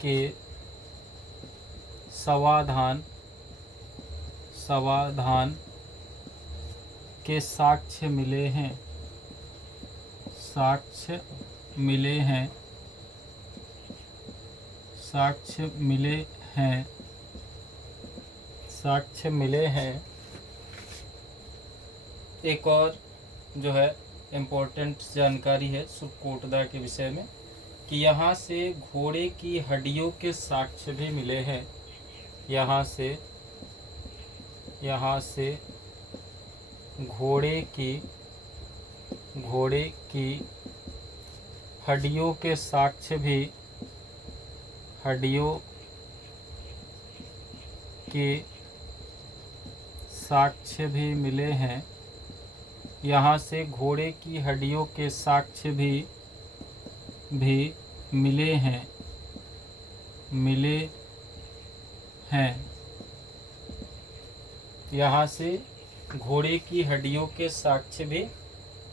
के समाधान के साक्ष्य मिले हैं। साक्ष्य मिले हैं। एक और जो है इम्पोर्टेंट जानकारी है सुरकोटदा के विषय में कि यहाँ से घोड़े की हड्डियों के साक्ष्य भी मिले हैं। यहाँ से घोड़े की हड्डियों के साक्ष्य भी मिले हैं। यहाँ से घोड़े की हड्डियों के साक्ष्य भी मिले हैं। यहाँ से घोड़े की हड्डियों के साक्ष्य भी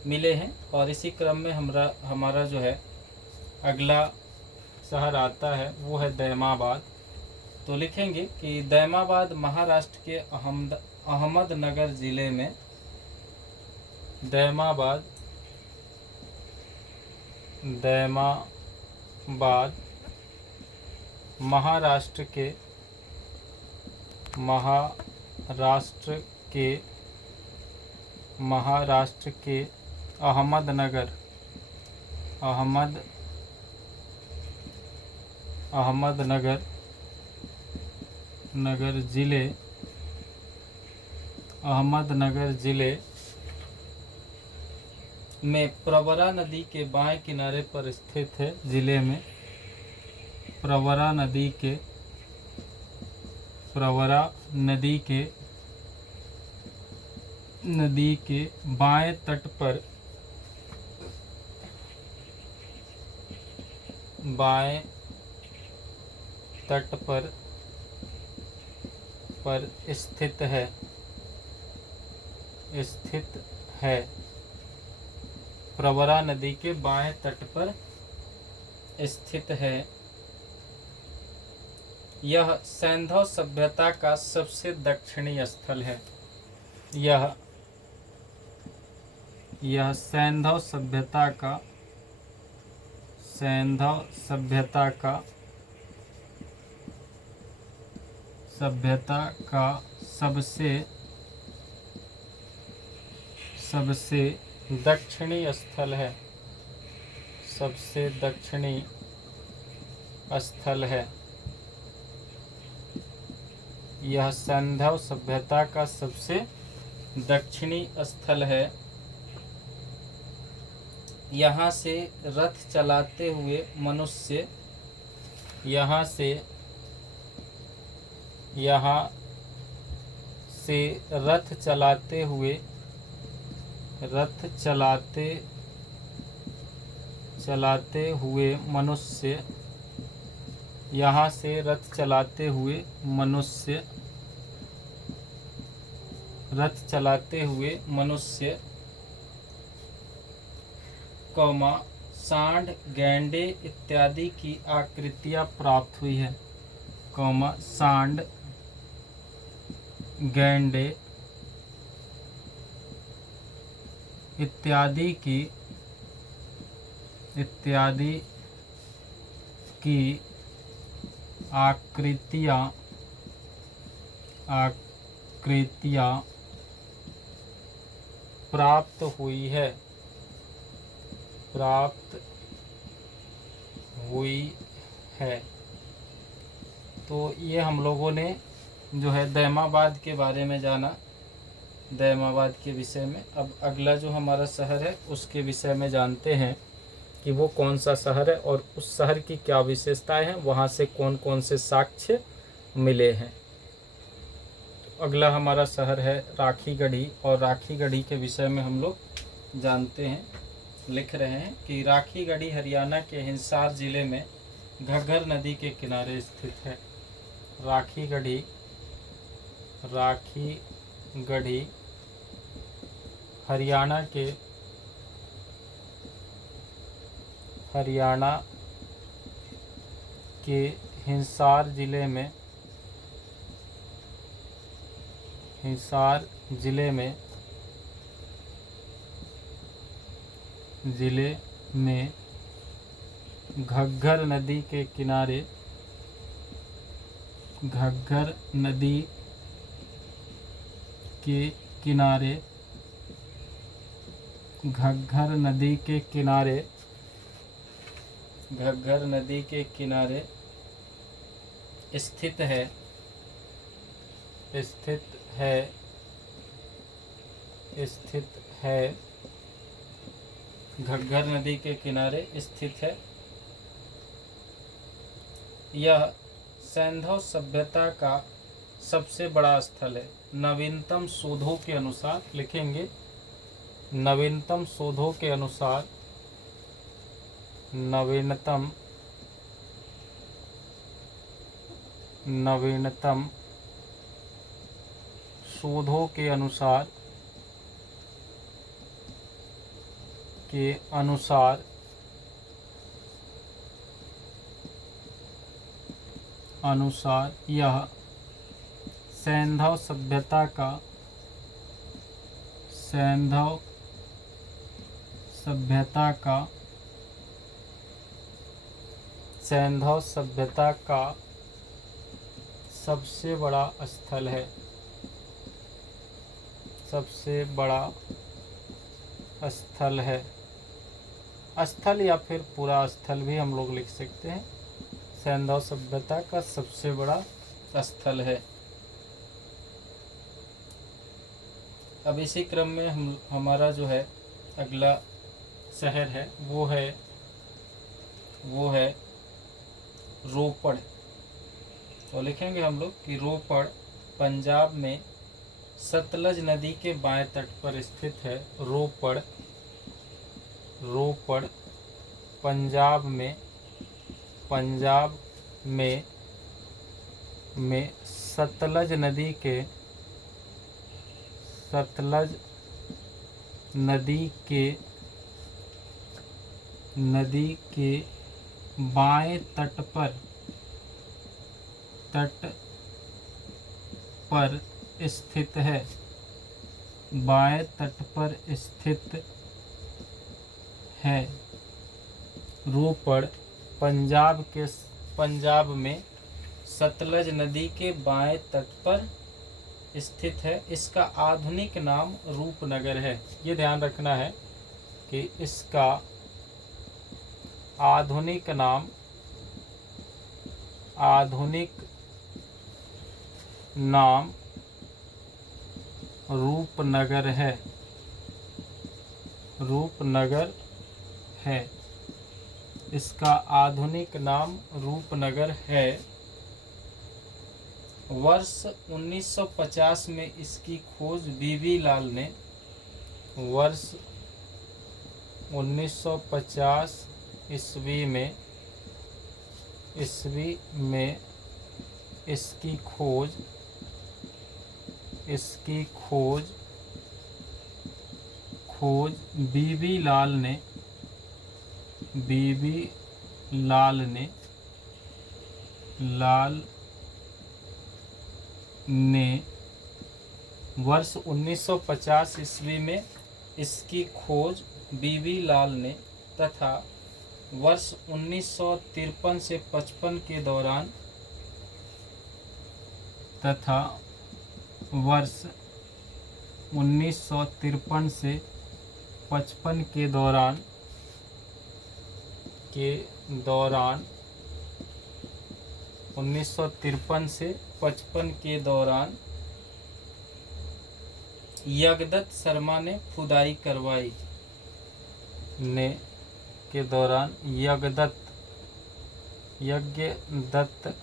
मिले हैं। और इसी क्रम में हमारा जो है अगला शहर आता है वो है दैमाबाद। तो लिखेंगे कि दैमाबाद महाराष्ट्र के अहमदनगर जिले में दैमाबाद महाराष्ट्र के अहमदनगर जिले में प्रवरा नदी के बाएं किनारे पर स्थित है। जिले में प्रवरा नदी के बाएं तट पर स्थित है। प्रवरा नदी के बाएं तट पर स्थित है। यह सैंधव सभ्यता का सबसे दक्षिणी स्थल है। यह सैंधव सभ्यता का सबसे दक्षिणी स्थल है। यह सैंधव सभ्यता का सबसे दक्षिणी स्थल है। यहाँ से रथ चलाते हुए मनुष्य सांड, गैंडे इत्यादि की आकृतियाँ प्राप्त हुई है। सांड, गैंडे इत्यादि की आकृतियाँ प्राप्त हुई है। सांड, गैंडे इत्यादि की आकृतियाँ प्राप्त हुई है। सांड, गैंडे इत्यादि की आकृतियाँ प्राप्त हुई है। सांड, गैंडे इत्यादि की आकृतियाँ प्राप्त हुई है। गैंडे इत्यादि की आकृतियाँ प्राप्त हुई है। तो ये हम लोगों ने जो है दैमाबाद के बारे में जाना, दैमाबाद के विषय में। अब अगला जो हमारा शहर है उसके विषय में जानते हैं कि वो कौन सा शहर है और उस शहर की क्या विशेषताएं हैं, वहाँ से कौन कौन से साक्ष्य मिले हैं। अगला हमारा शहर है राखीगढ़ी, और राखीगढ़ी के विषय में हम लोग जानते हैं, लिख रहे हैं कि राखीगढ़ी हरियाणा के हिसार जिले में घग्गर नदी के किनारे स्थित है। राखीगढ़ी हरियाणा के हिसार जिले में घग्गर नदी के किनारे स्थित है। घग्गर नदी के किनारे स्थित है। यह सैंधव सभ्यता का सबसे बड़ा स्थल है। नवीनतम शोधों के अनुसार, लिखेंगे नवीनतम शोधों के अनुसार, नवीनतम शोधों के अनुसार यह सैंधव सभ्यता का सबसे बड़ा स्थल है। स्थल या फिर पूरा स्थल भी हम लोग लिख सकते हैं। सैंधव सभ्यता का सबसे बड़ा स्थल है। अब इसी क्रम में हमारा जो है अगला शहर है वो है रोपड़। तो लिखेंगे हम लोग कि रोपड़ पंजाब में सतलज नदी के बाएं तट पर स्थित है। रोपड़ पंजाब में सतलज नदी के बाएं तट पर स्थित है। बाएं तट पर स्थित है। रोपड़ पंजाब में सतलज नदी के बाएं तट पर स्थित है। इसका आधुनिक नाम रूपनगर है। ये ध्यान रखना है कि इसका आधुनिक नाम रूपनगर है। इसका आधुनिक नाम रूपनगर है। वर्ष 1950 में इसकी खोज बीबी लाल ने, वर्ष 1950 ईस्वी में इसकी खोज बीबी लाल ने वर्ष 1950 ईस्वी में इसकी खोज बीबी लाल ने तथा वर्ष 1953 से 55 के दौरान तथा वर्ष 1953 से 55 के दौरान 1953 से 55 के दौरान यज्ञदत्त शर्मा ने खुदाई करवाई के दौरान यज्ञदत्त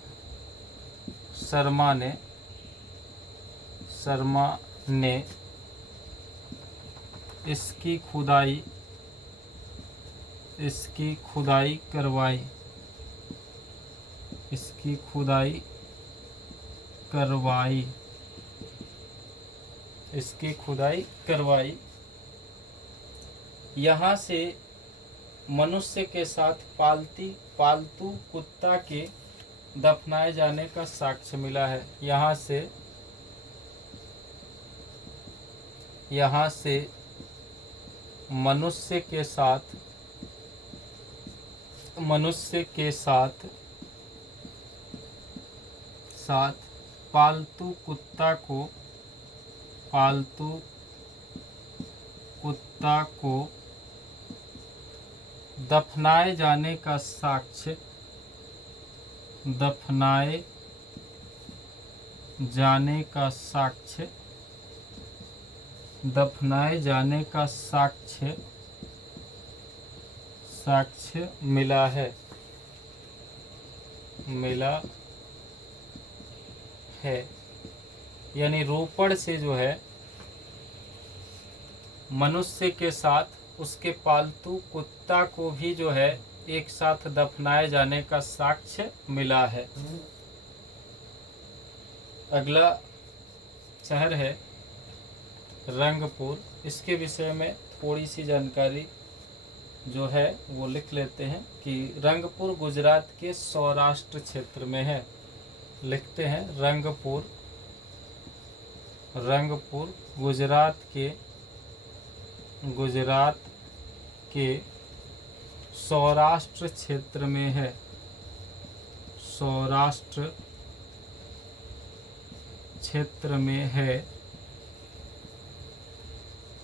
शर्मा ने इसकी खुदाई करवाई यहाँ से मनुष्य के साथ पालतू कुत्ता के दफनाए जाने का साक्ष्य मिला है। यहाँ से मनुष्य के साथ पालतू कुत्ता को दफनाए जाने का साक्ष्य मिला है यानी रोपड़ से जो है मनुष्य के साथ उसके पालतू कुत्ता को भी जो है एक साथ दफनाए जाने का साक्ष्य मिला है। अगला शहर है रंगपुर। इसके विषय में थोड़ी सी जानकारी जो है वो लिख लेते हैं कि रंगपुर गुजरात के सौराष्ट्र क्षेत्र में है। लिखते हैं रंगपुर गुजरात के सौराष्ट्र क्षेत्र में है।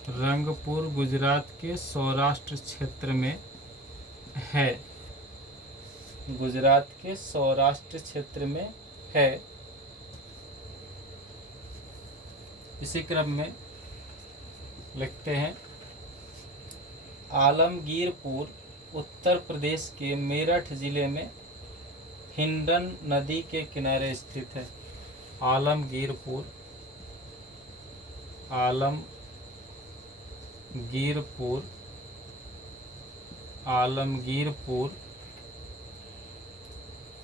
रंगपुर गुजरात के सौराष्ट्र क्षेत्र में है। इसी क्रम में लिखते हैं आलमगीरपुर उत्तर प्रदेश के मेरठ जिले में हिंडन नदी के किनारे स्थित है। आलमगीरपुर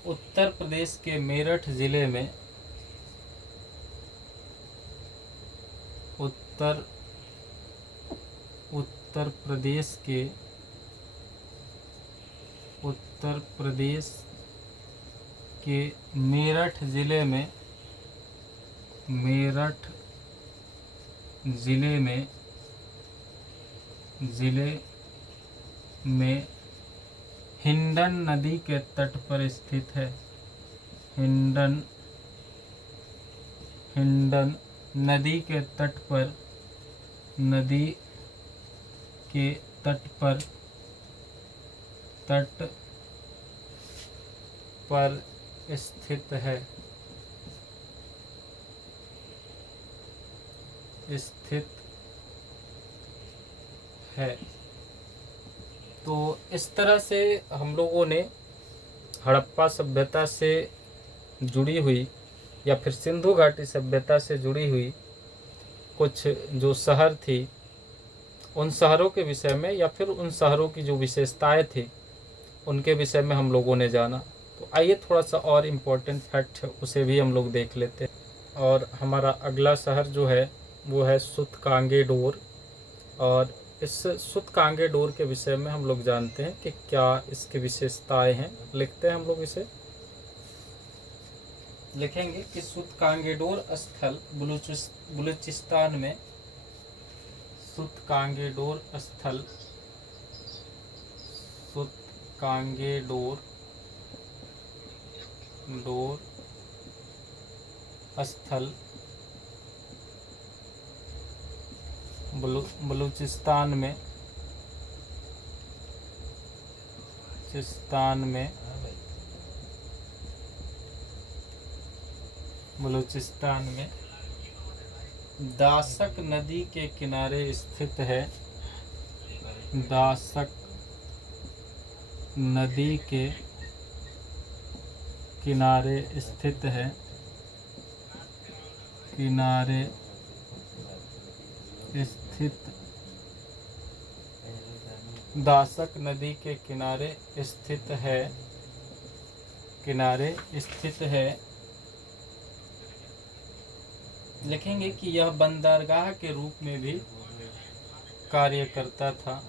उत्तर प्रदेश के मेरठ जिले में उत्तर प्रदेश के मेरठ जिले में हिंडन नदी के तट पर स्थित है। हिंडन नदी के तट पर स्थित है। तो इस तरह से हम लोगों ने हड़प्पा सभ्यता से जुड़ी हुई या फिर सिंधु घाटी सभ्यता से जुड़ी हुई कुछ जो शहर थी उन शहरों के विषय में या फिर उन शहरों की जो विशेषताएं थी उनके विषय में हम लोगों ने जाना। तो आइए थोड़ा सा और इम्पोर्टेंट फैक्ट उसे भी हम लोग देख लेते हैं। और हमारा अगला शहर जो है वो है सूतकांगेडोर। और इस सूतकांगेडोर के विषय में हम लोग जानते हैं कि क्या इसकी विशेषताएं हैं। लिखते हैं हम लोग इसे लिखेंगे कि सुतकांगेडोर स्थल बलूचिस्तान में, सुतकांगेडोर स्थल, सुतकांगेडोर स्थल बलूचिस्तान में, बलूचिस्तान में दासक नदी के किनारे स्थित है। दासक नदी के किनारे स्थित है। किनारे स्थित, दासक नदी के किनारे स्थित है। किनारे स्थित है। लिखेंगे कि यह बंदरगाह के रूप में भी कार्य करता था।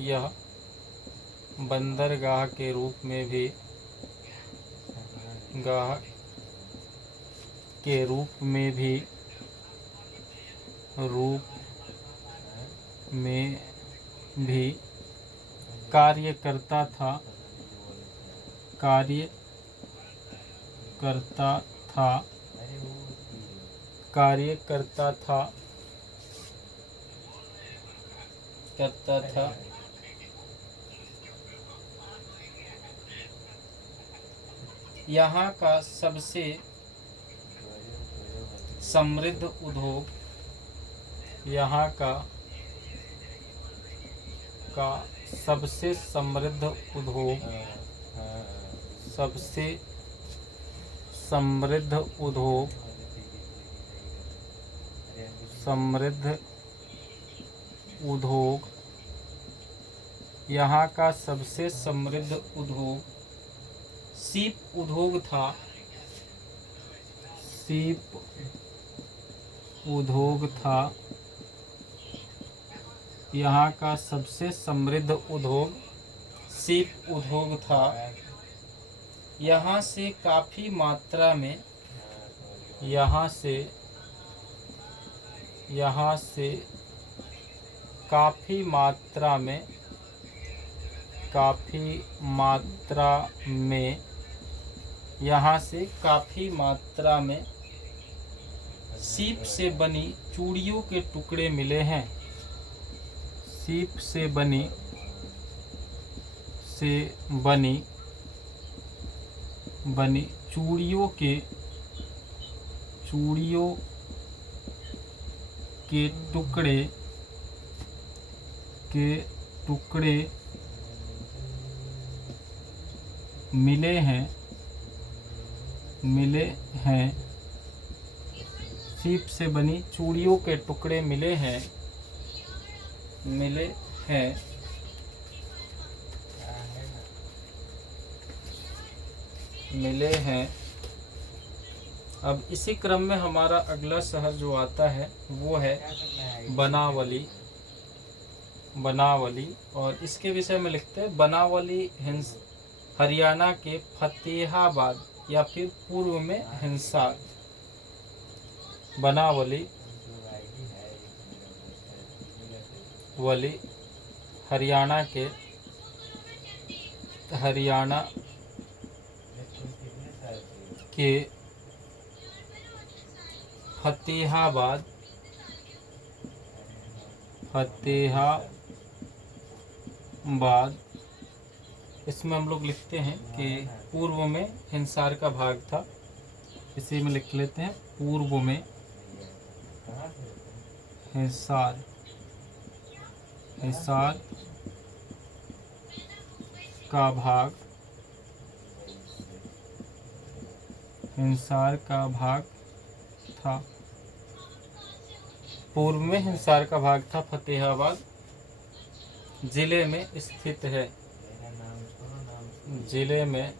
यह बंदरगाह के रूप में भी कार्य करता था। यहाँ का सबसे समृद्ध उद्योग, यहाँ का सबसे समृद्ध उद्योग, सबसे समृद्ध उद्योग, समृद्ध उद्योग, यहाँ का सबसे समृद्ध उद्योग सीप उद्योग था। सीप उद्योग था। यहाँ का सबसे समृद्ध उद्योग सीप उद्योग था। यहाँ से काफ़ी मात्रा में, यहाँ से काफ़ी मात्रा में, यहाँ से काफ़ी मात्रा में सीप से बनी चूड़ियों के टुकड़े मिले हैं। सीप से बनी चूड़ियों के टुकड़े मिले हैं। सीप से बनी चूड़ियों के टुकड़े मिले हैं। अब इसी क्रम में हमारा अगला शहर जो आता है वो है बनावली। और इसके विषय में लिखते हैं बनावली हरियाणा के फतेहाबाद या फिर पूर्व में हिसार। बनावली हरियाणा के फतेहाबाद इसमें हम लोग लिखते हैं कि पूर्व में हिसार का भाग था। इसी में लिख लेते हैं पूर्व में हिसार का भाग, हिसार का भाग था। पूर्व में हिसार का भाग था। फतेहाबाद जिले में स्थित है। जिले में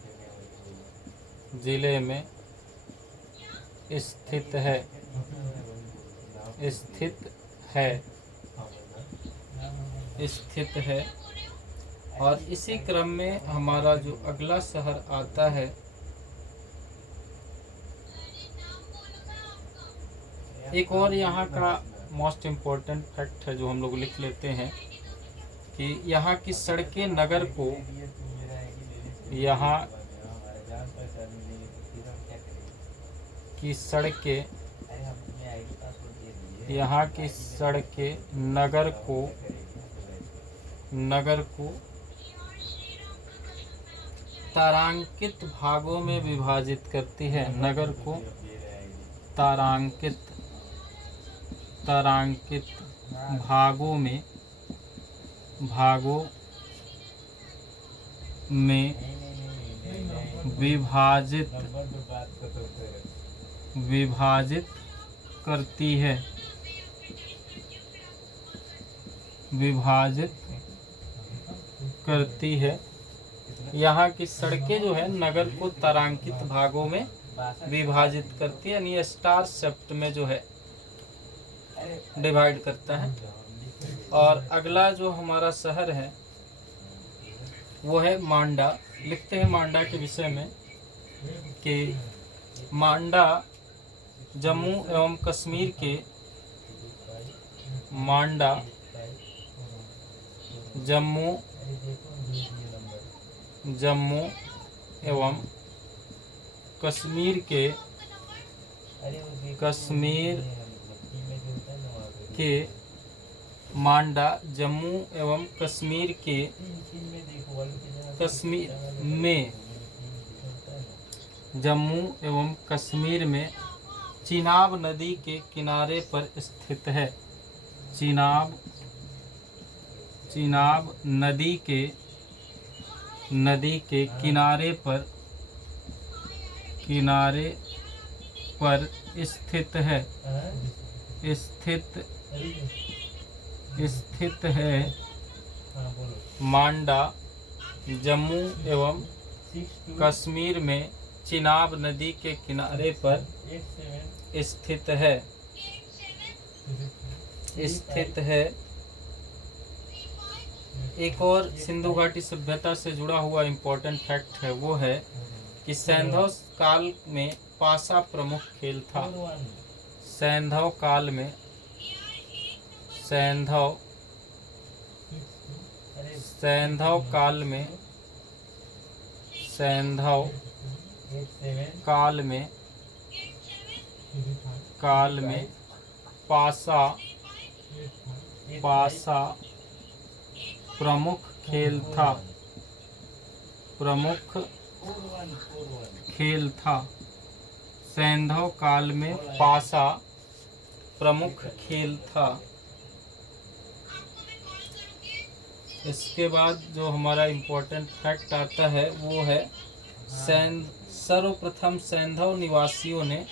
स्थित है। और इसी क्रम में हमारा जो अगला शहर आता है एक और यहाँ का मोस्ट इम्पोर्टेंट फैक्ट है जो हम लोग लिख लेते हैं कि यहाँ की सड़कें नगर को, यहाँ की सड़कें, यहाँ की सड़कें नगर को तारांकित भागों में विभाजित करती है। नगर को तारांकित भागों में विभाजित करती है। यहाँ की सड़कें जो है नगर को तारांकित भागों में विभाजित करती है, यानी स्टार शेफ्ट में जो है डिवाइड करता है। और अगला जो हमारा शहर है वो है मांडा। लिखते हैं मांडा के विषय में कि मांडा जम्मू एवं कश्मीर के, मांडा जम्मू एवं कश्मीर के मांडा जम्मू एवं कश्मीर में चिनाब नदी के किनारे पर स्थित है। चिनाब नदी के किनारे पर स्थित है। मांडा जम्मू एवं कश्मीर में चिनाब नदी के किनारे पर स्थित है। एक और सिंधु घाटी सभ्यता से जुड़ा हुआ इम्पोर्टेंट फैक्ट है, वो है कि सैंधव काल में पासा प्रमुख खेल था। सैंधव काल में पासा प्रमुख खेल था। सैंधव काल में पासा प्रमुख खेल था। इसके बाद जो हमारा इम्पोर्टेंट फैक्ट आता है वो है सर्वप्रथम सैंधव निवासियों ने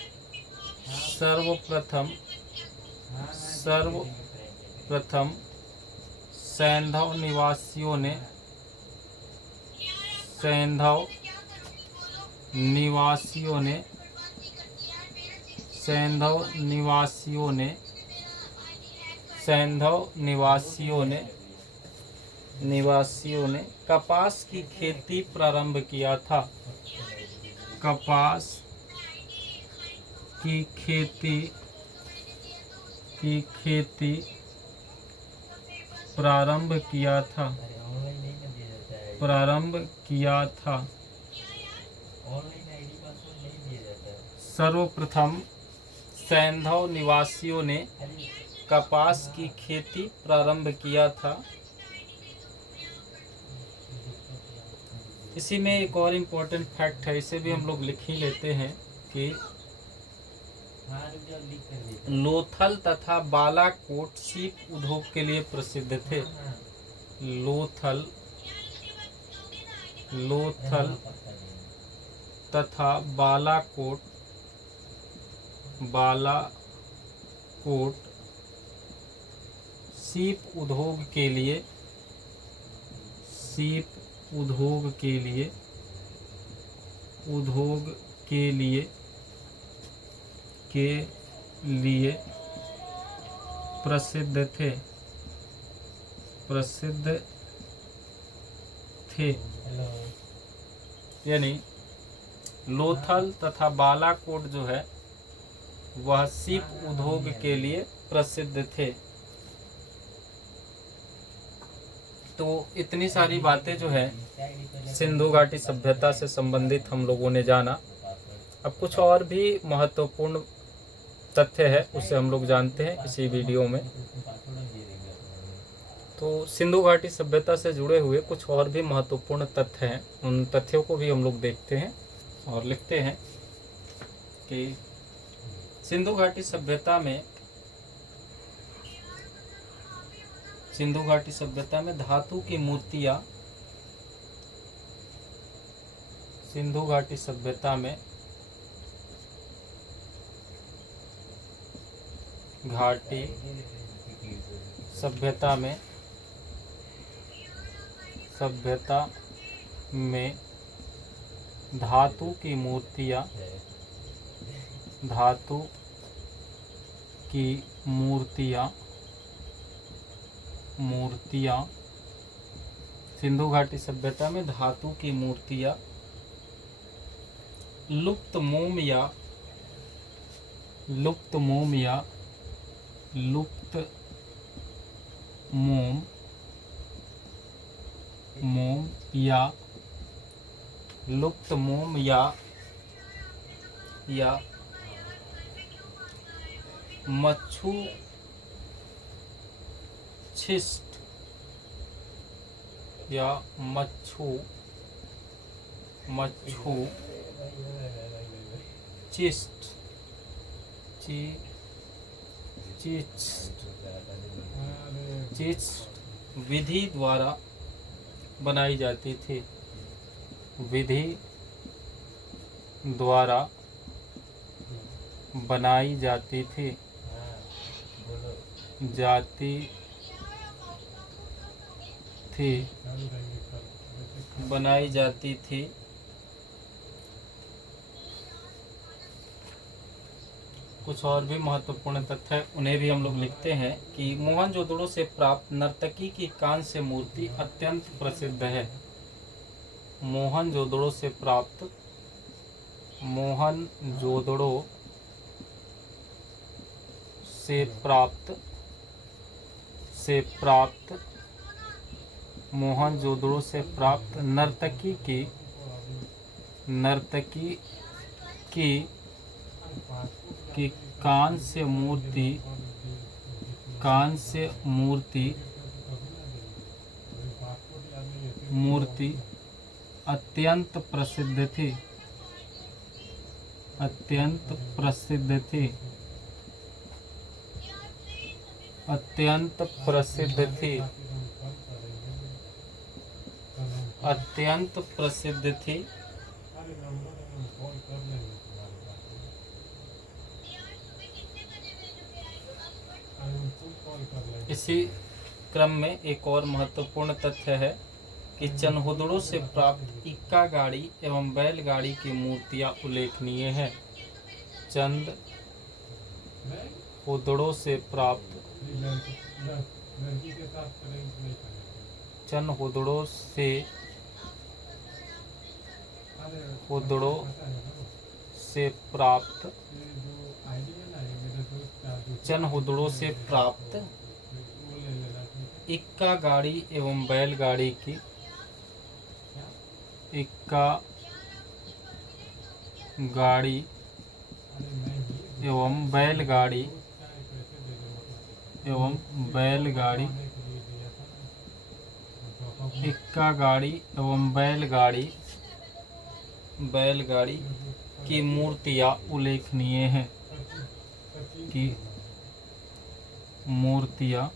कपास की खेती प्रारंभ किया था। कपास की खेती प्रारंभ किया था। सर्वप्रथम सैंधव निवासियों ने कपास की खेती प्रारंभ किया था। इसी में एक और इम्पोर्टेंट फैक्ट है, इसे भी हम लोग लिख ही लेते हैं कि लोथल तथा बालाकोट सीप उद्योग के लिए प्रसिद्ध थे। लोथल तथा बालाकोट सीप उद्योग के लिए प्रसिद्ध थे। यानी लोथल तथा बालाकोट जो है वह सीप उद्योग के लिए प्रसिद्ध थे। तो इतनी सारी बातें जो है सिंधु घाटी सभ्यता से संबंधित हम लोगों ने जाना। अब कुछ और भी महत्वपूर्ण तथ्य है उसे हम लोग जानते हैं इसी वीडियो में। तो सिंधु घाटी सभ्यता से जुड़े हुए कुछ और भी महत्वपूर्ण तथ्य हैं, उन तथ्यों को भी हम लोग देखते हैं और लिखते हैं कि सिंधु घाटी सभ्यता में धातु की मूर्तियां, सिंधु घाटी सभ्यता में धातु की मूर्तियां सिंधु घाटी सभ्यता में धातु की मूर्तियां लुप्त मोम या मच्छू छिष्ट विधि द्वारा बनाई जाती थी। बनाई जाती थी। कुछ और भी महत्वपूर्ण तथ्य उन्हें भी हम लोग लिखते हैं कि मोहनजोदड़ो से प्राप्त नर्तकी की कांस्य मूर्ति अत्यंत प्रसिद्ध है। मोहनजोदड़ो से प्राप्त नर्तकी की कांस्य मूर्ति अत्यंत प्रसिद्ध थी। इसी क्रम में एक और महत्वपूर्ण तथ्य है कि चनहुदड़ो से प्राप्त इक्का गाड़ी एवं बैलगाड़ी की मूर्तियां उल्लेखनीय है। चनहुदड़ो से प्राप्त इक्का गाड़ी एवं बैलगाड़ी की बैलगाड़ी की मूर्तियां उल्लेखनीय हैं। मूर्तियां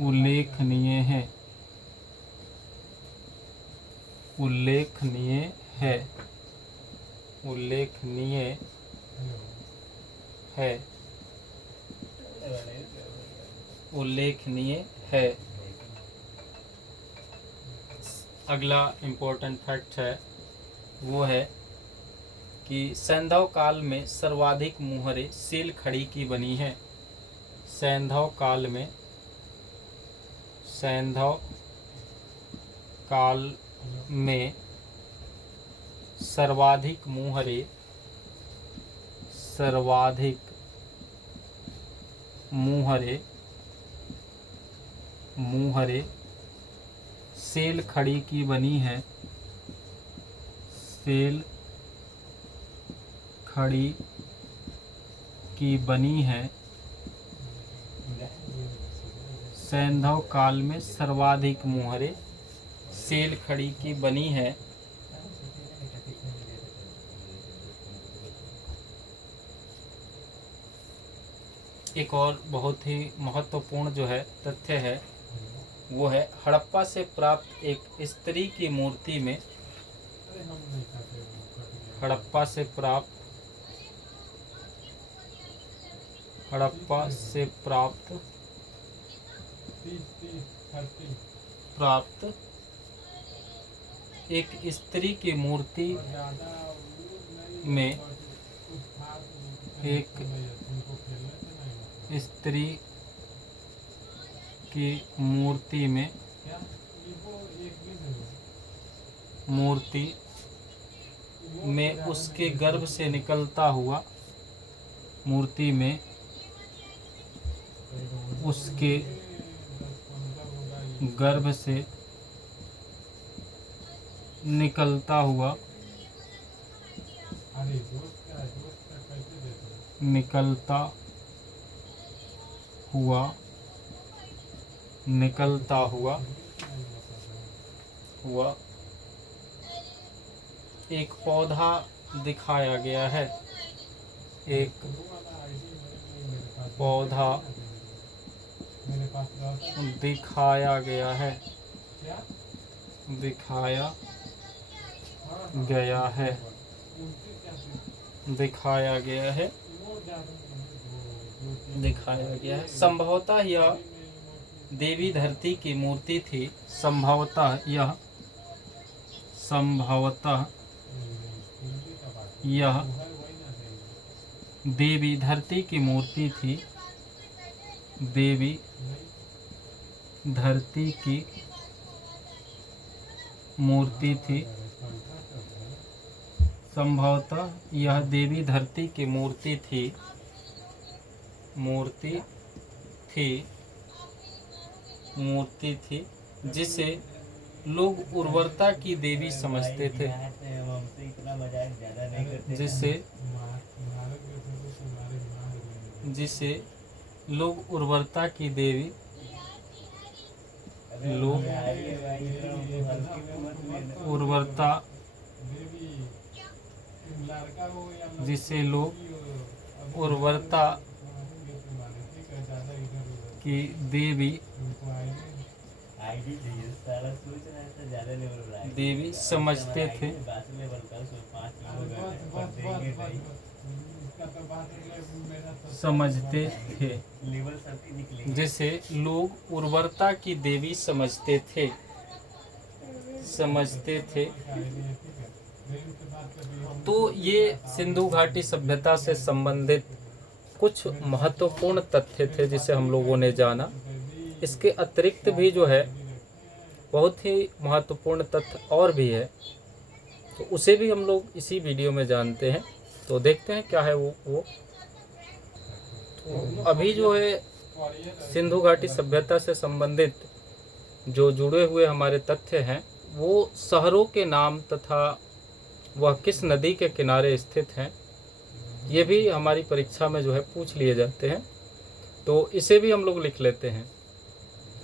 उल्लेखनीय है। अगला इम्पोर्टेंट फैक्ट है वो है कि सैंधव काल में सर्वाधिक मुहरें सील खड़ी की बनी हैं। सैंधव काल में सर्वाधिक मुहरे, सर्वाधिक मुहरे, मुहरे सेल खड़ी की बनी है, सेल खड़ी की बनी है, सैंधव काल में सर्वाधिक मुहरे सेल खड़ी की बनी है। एक और बहुत ही महत्वपूर्ण जो है तथ्य है वो है हड़प्पा से प्राप्त एक स्त्री की मूर्ति में, हड़प्पा से प्राप्त, हड़प्पा से प्राप्त एक स्त्री की मूर्ति में, एक स्त्री की मूर्ति में, मूर्ति में उसके गर्भ से निकलता हुआ, मूर्ति में उसके गर्भ से निकलता हुआ, निकलता हुआ, निकलता हुआ हुआ एक पौधा दिखाया गया है, एक पौधा दिखाया गया है, दिखाया गया है, दिखाया गया है, दिखाया गया है। संभवतः यह देवी धरती की मूर्ति थी, संभवतः यह, संभवतः यह देवी धरती की मूर्ति थी, देवी धरती की मूर्ति थी, संभवतः यह देवी धरती की मूर्ति थी, मूर्ति थी, मूर्ति थी जिसे लोग उर्वरता की देवी समझते थे, जिसे जिसे लोग उर्वरता की देवी, लोग उर्वरता, जिसे लोग उर्वरता की देवी, देवी समझते थे, समझते थे, जिसे लोग उर्वरता की देवी समझते थे, समझते थे। तो ये सिंधु घाटी सभ्यता से संबंधित कुछ महत्वपूर्ण तथ्य थे जिसे हम लोगों ने जाना। इसके अतिरिक्त भी जो है बहुत ही महत्वपूर्ण तथ्य और भी है, तो उसे भी हम लोग इसी वीडियो में जानते हैं। तो देखते हैं क्या है वो। तो अभी जो है सिंधु घाटी सभ्यता से संबंधित जो जुड़े हुए हमारे तथ्य हैं वो शहरों के नाम तथा वह किस नदी के किनारे स्थित हैं, ये भी हमारी परीक्षा में जो है पूछ लिए जाते हैं। तो इसे भी हम लोग लिख लेते हैं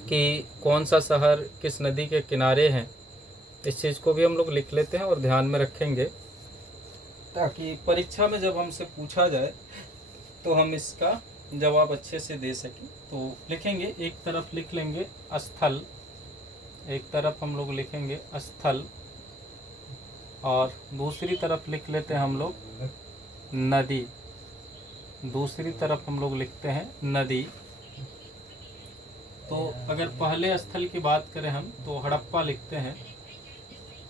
कि कौन सा शहर किस नदी के किनारे हैं, इस चीज़ को भी हम लोग लिख लेते हैं और ध्यान में रखेंगे ताकि परीक्षा में जब हमसे पूछा जाए तो हम इसका जवाब अच्छे से दे सकें। तो लिखेंगे, एक तरफ लिख लेंगे स्थल, एक तरफ हम लोग लिखेंगे स्थल और दूसरी तरफ लिख लेते हैं हम लोग नदी, दूसरी तरफ हम लोग लिखते हैं नदी। तो अगर पहले स्थल की बात करें हम तो हड़प्पा लिखते हैं,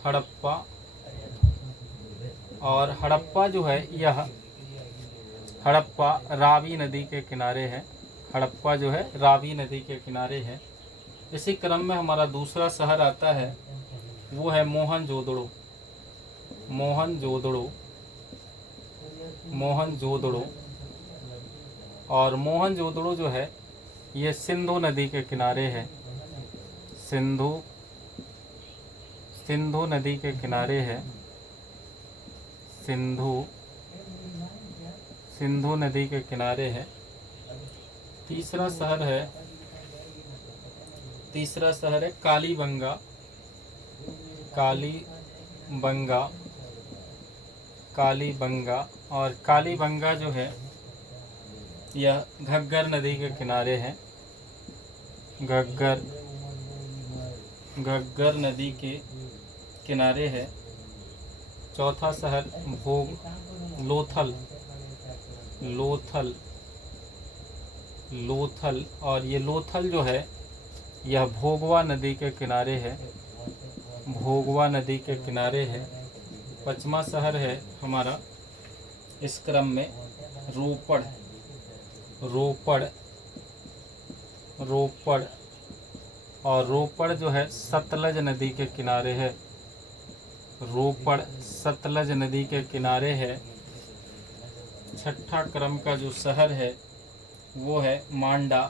हड़प्पा, और हड़प्पा जो है यह हड़प्पा रावी नदी के किनारे है, हड़प्पा जो है रावी नदी के किनारे है। इसी क्रम में हमारा दूसरा शहर आता है वो है मोहनजोदड़ो, मोहनजोदड़ो, मोहनजोदड़ो। और मोहनजोदड़ो जो है ये सिंधु नदी के किनारे है, सिंधु नदी के किनारे है, सिंधु नदी के किनारे है। तीसरा शहर है कालीबंगा, कालीबंगा। और कालीबंगा जो है यह घग्गर नदी के किनारे है, घग्गर नदी के किनारे है। चौथा शहर लोथल। और ये लोथल जो है यह भोगवा नदी के किनारे है, भोगवा नदी के किनारे है। पांचवा शहर है हमारा इस क्रम में रोपड़, और रोपड़ जो है सतलज नदी के किनारे है, रोपड़ सतलज नदी के किनारे है। छठा क्रम का जो शहर है वो है मांडा,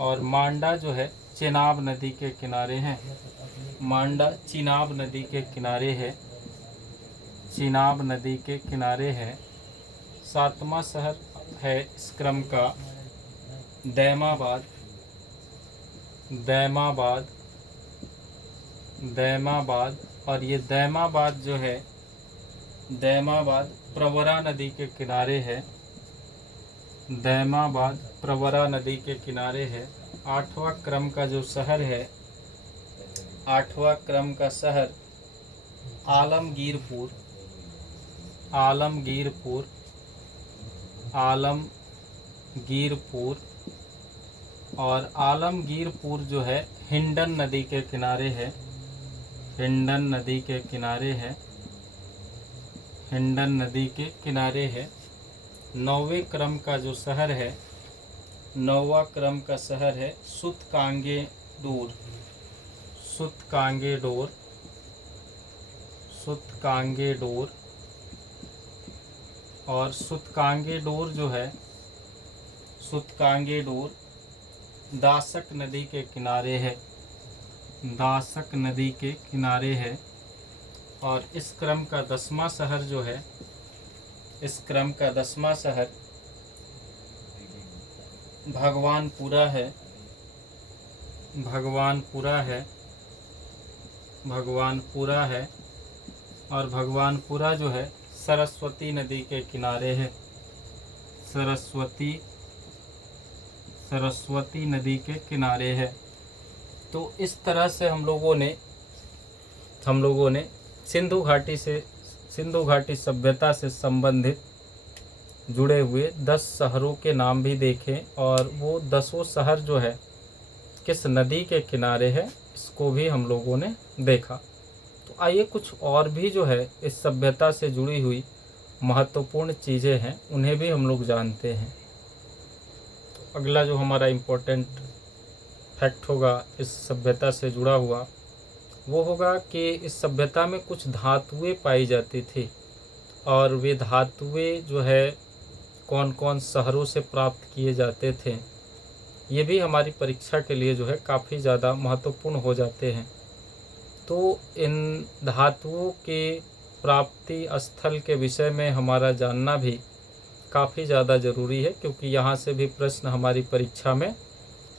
और मांडा जो है चेनाब नदी के किनारे है, मांडा चिनाब नदी के किनारे है, चिनाब नदी के किनारे है। सातवां शहर है इस क्रम का दैमाबाद। और ये दैमाबाद जो है प्रवरा नदी के किनारे है, दैमाबाद प्रवरा नदी के किनारे है। आठवां क्रम का जो शहर है, आठवां क्रम का शहर आलमगीरपुर, और आलमगीरपुर जो है हिंडन नदी के किनारे है, हिंडन नदी के किनारे है, हिंडन नदी के किनारे है। नौवें क्रम का जो शहर है, नौवां क्रम का शहर है सुतकांगेडोर। और सुतकांगेडोर जो है दासक नदी के किनारे है, दासक नदी के किनारे है। और इस क्रम का 10वां शहर जो है, इस क्रम का 10वां शहर भगवानपुरा है, और भगवानपुरा जो है सरस्वती नदी के किनारे है, सरस्वती नदी के किनारे है। तो इस तरह से हम लोगों ने सिंधु घाटी सभ्यता से संबंधित जुड़े हुए 10 शहरों के नाम भी देखे, और वो 10 शहर जो है किस नदी के किनारे है इसको भी हम लोगों ने देखा। तो आइए कुछ और भी जो है इस सभ्यता से जुड़ी हुई महत्वपूर्ण चीज़ें हैं उन्हें भी हम लोग जानते हैं। तो अगला जो हमारा इम्पोर्टेंट फैक्ट होगा इस सभ्यता से जुड़ा हुआ वो होगा कि इस सभ्यता में कुछ धातुएं पाई जाती थी, और वे धातुएं जो है कौन कौन शहरों से प्राप्त किए जाते थे ये भी हमारी परीक्षा के लिए जो है काफ़ी ज़्यादा महत्वपूर्ण हो जाते हैं। तो इन धातुओं के प्राप्ति स्थल के विषय में हमारा जानना भी काफ़ी ज़्यादा ज़रूरी है, क्योंकि यहाँ से भी प्रश्न हमारी परीक्षा में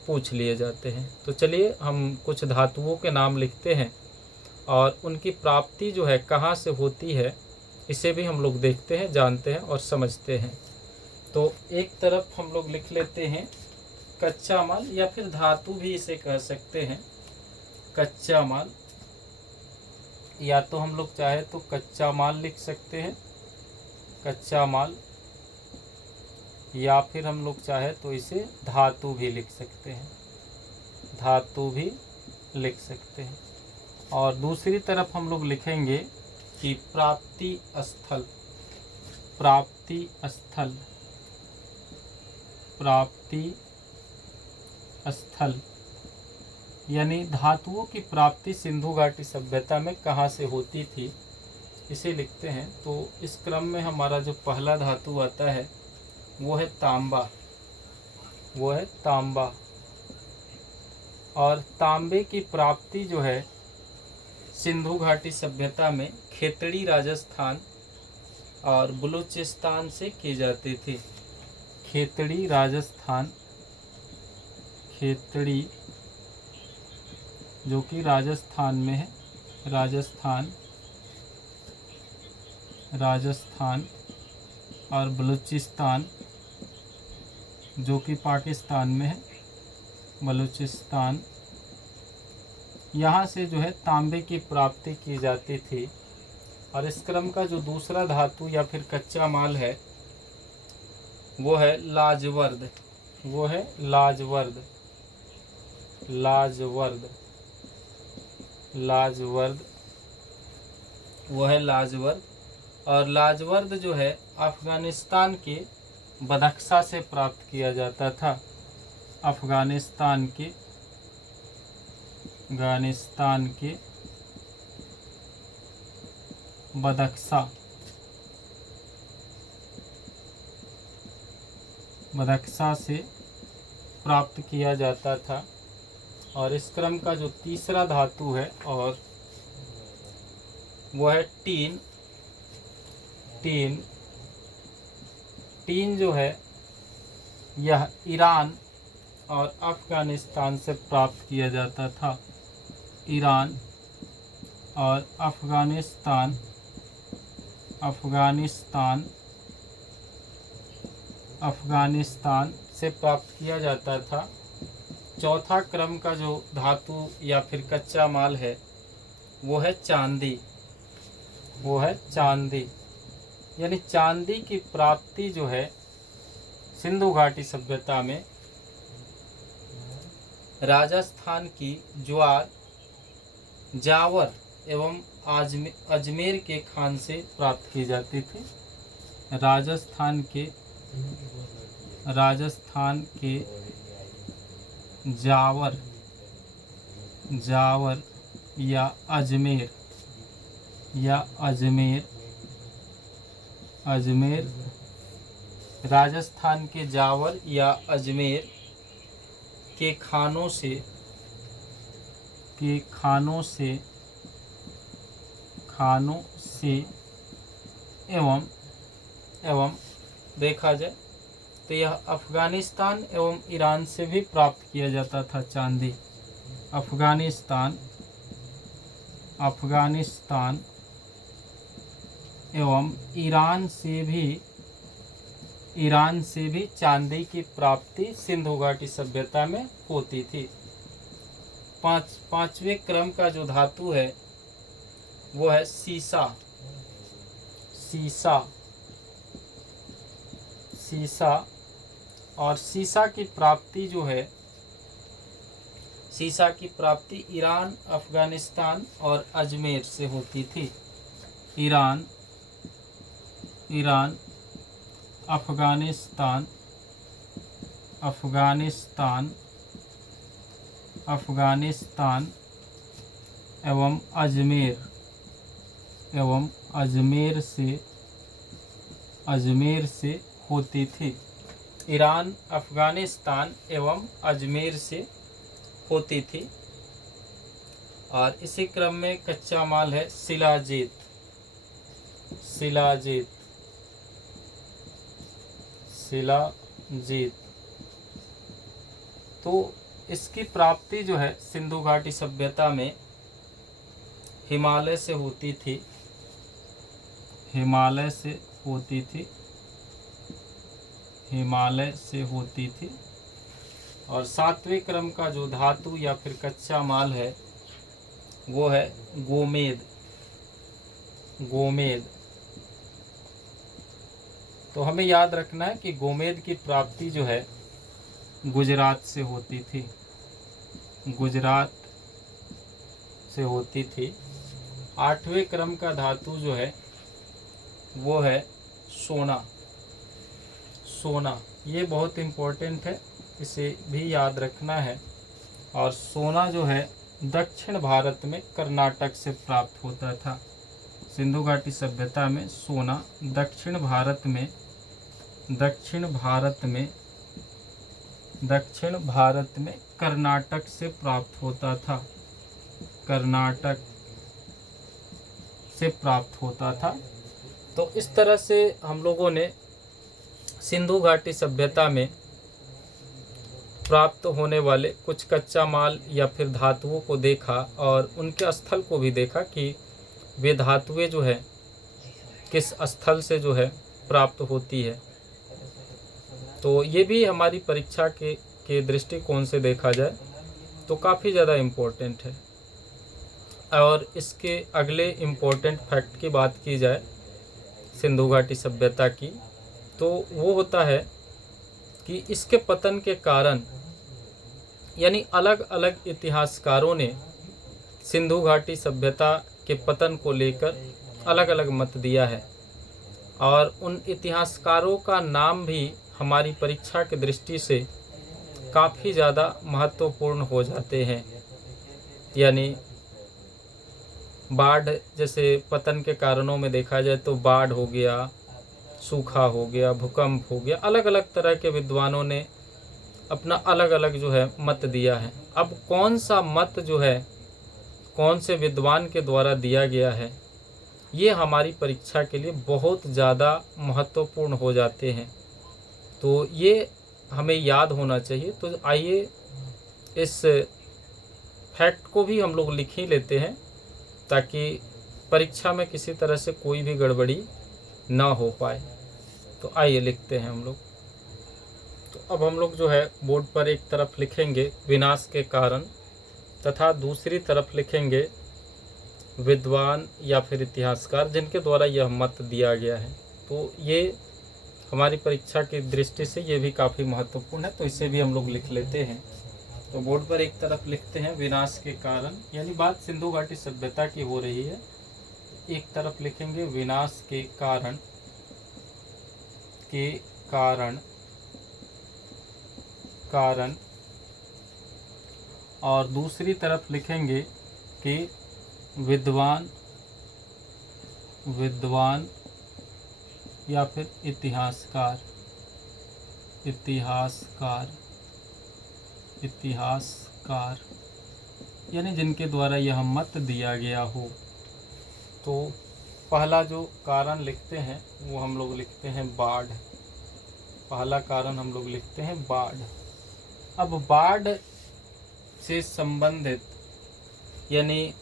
पूछ लिए जाते हैं। तो चलिए हम कुछ धातुओं के नाम लिखते हैं और उनकी प्राप्ति जो है कहाँ से होती है इसे भी हम लोग देखते हैं, जानते हैं और समझते हैं। तो एक तरफ हम लोग लिख लेते हैं कच्चा माल, या फिर धातु भी इसे कह सकते हैं, कच्चा माल। या तो हम लोग चाहे तो कच्चा माल लिख सकते हैं, कच्चा माल, या फिर हम लोग चाहे तो इसे धातु भी लिख सकते हैं, धातु भी लिख सकते हैं। और दूसरी तरफ हम लोग लिखेंगे कि प्राप्ति स्थल, प्राप्ति स्थल, प्राप्ति स्थल। यानी धातुओं की प्राप्ति सिंधु घाटी सभ्यता में कहाँ से होती थी, इसे लिखते हैं। तो इस क्रम में हमारा जो पहला धातु आता है वो है तांबा, वो है तांबा। और तांबे की प्राप्ति जो है सिंधु घाटी सभ्यता में खेतड़ी राजस्थान और बलूचिस्तान से की जाती थी। खेतड़ी राजस्थान, खेतड़ी जो कि राजस्थान में है, राजस्थान और बलूचिस्तान जो कि पाकिस्तान में है, बलूचिस्तान, यहाँ से जो है तांबे की प्राप्ति की जाती थी। और इस क्रम का जो दूसरा धातु या फिर कच्चा माल है वो है लाजवर्द, वो है लाजवर्द, लाजवर्द, लाजवर्द, वो है लाजवर्द। और लाजवर्द जो है अफगानिस्तान के बदख्शा से प्राप्त किया जाता था। अफगानिस्तान के बदख्शा से प्राप्त किया जाता था। और इस क्रम का जो तीसरा धातु है और वो है टीन। टीन जो है यह ईरान और अफगानिस्तान से प्राप्त किया जाता था। ईरान और अफगानिस्तान से प्राप्त किया जाता था। चौथा क्रम का जो धातु या फिर कच्चा माल है वो है चांदी, वो है चांदी। यानी चांदी की प्राप्ति जो है सिंधु घाटी सभ्यता में राजस्थान की जावर एवं अजमेर के खान से प्राप्त की जाती थी। राजस्थान के जावर या अजमेर, राजस्थान के जावर या अजमेर के खानों से एवं देखा जाए तो यह अफगानिस्तान एवं ईरान से भी प्राप्त किया जाता था चांदी। अफगानिस्तान एवं ईरान से भी चांदी की प्राप्ति सिंधु घाटी सभ्यता में होती थी। पांचवें क्रम का जो धातु है वो है सीसा। और सीसा की प्राप्ति जो है, सीसा की प्राप्ति ईरान, अफगानिस्तान और अजमेर से होती थी। ईरान, अफगानिस्तान एवं अजमेर से होती थी। ईरान, अफगानिस्तान एवं अजमेर से होती थी। और इसी क्रम में कच्चा माल है शिलाजीत। तो इसकी प्राप्ति जो है सिंधु घाटी सभ्यता में हिमालय से होती थी। और सातवें क्रम का जो धातु या फिर कच्चा माल है वो है गोमेद। तो हमें याद रखना है कि गोमेद की प्राप्ति जो है गुजरात से होती थी। आठवें क्रम का धातु जो है वो है सोना। ये बहुत इम्पोर्टेंट है, इसे भी याद रखना है। और सोना जो है दक्षिण भारत में कर्नाटक से प्राप्त होता था। सिंधु घाटी सभ्यता में सोना दक्षिण भारत में कर्नाटक से प्राप्त होता था। कर्नाटक से प्राप्त होता था। तो इस तरह से हम लोगों ने सिंधु घाटी सभ्यता में प्राप्त होने वाले कुछ कच्चा माल या फिर धातुओं को देखा और उनके स्थल को भी देखा कि वे धातुएं जो है किस स्थल से जो है प्राप्त होती है। तो ये भी हमारी परीक्षा के दृष्टिकोण से देखा जाए तो काफ़ी ज़्यादा इम्पोर्टेंट है। और इसके अगले इम्पोर्टेंट फैक्ट की बात की जाए सिंधु घाटी सभ्यता की, तो वो होता है कि इसके पतन के कारण, यानी अलग अलग इतिहासकारों ने सिंधु घाटी सभ्यता के पतन को लेकर अलग अलग मत दिया है और उन इतिहासकारों का नाम भी हमारी परीक्षा की दृष्टि से काफ़ी ज़्यादा महत्वपूर्ण हो जाते हैं। यानी बाढ़ जैसे पतन के कारणों में देखा जाए तो बाढ़ हो गया, सूखा हो गया, भूकंप हो गया, अलग अलग तरह के विद्वानों ने अपना अलग अलग जो है मत दिया है। अब कौन सा मत जो है कौन से विद्वान के द्वारा दिया गया है, ये हमारी परीक्षा के लिए बहुत ज़्यादा महत्वपूर्ण हो जाते हैं। तो ये हमें याद होना चाहिए। तो आइए इस फैक्ट को भी हम लोग लिख ही लेते हैं ताकि परीक्षा में किसी तरह से कोई भी गड़बड़ी ना हो पाए। तो आइए लिखते हैं हम लोग। तो अब हम लोग जो है बोर्ड पर एक तरफ लिखेंगे विनाश के कारण तथा दूसरी तरफ लिखेंगे विद्वान या फिर इतिहासकार जिनके द्वारा यह मत दिया गया है। तो ये हमारी परीक्षा की दृष्टि से ये भी काफ़ी महत्वपूर्ण है, तो इसे भी हम लोग लिख लेते हैं। तो बोर्ड पर एक तरफ लिखते हैं विनाश के कारण, यानी बात सिंधु घाटी सभ्यता की हो रही है। एक तरफ लिखेंगे विनाश के कारण और दूसरी तरफ लिखेंगे कि विद्वान या फिर इतिहासकार यानी जिनके द्वारा यह मत दिया गया हो। तो पहला जो कारण लिखते हैं वो हम लोग लिखते हैं बाढ़। पहला कारण हम लोग लिखते हैं बाढ़। अब बाढ़ से संबंधित यानी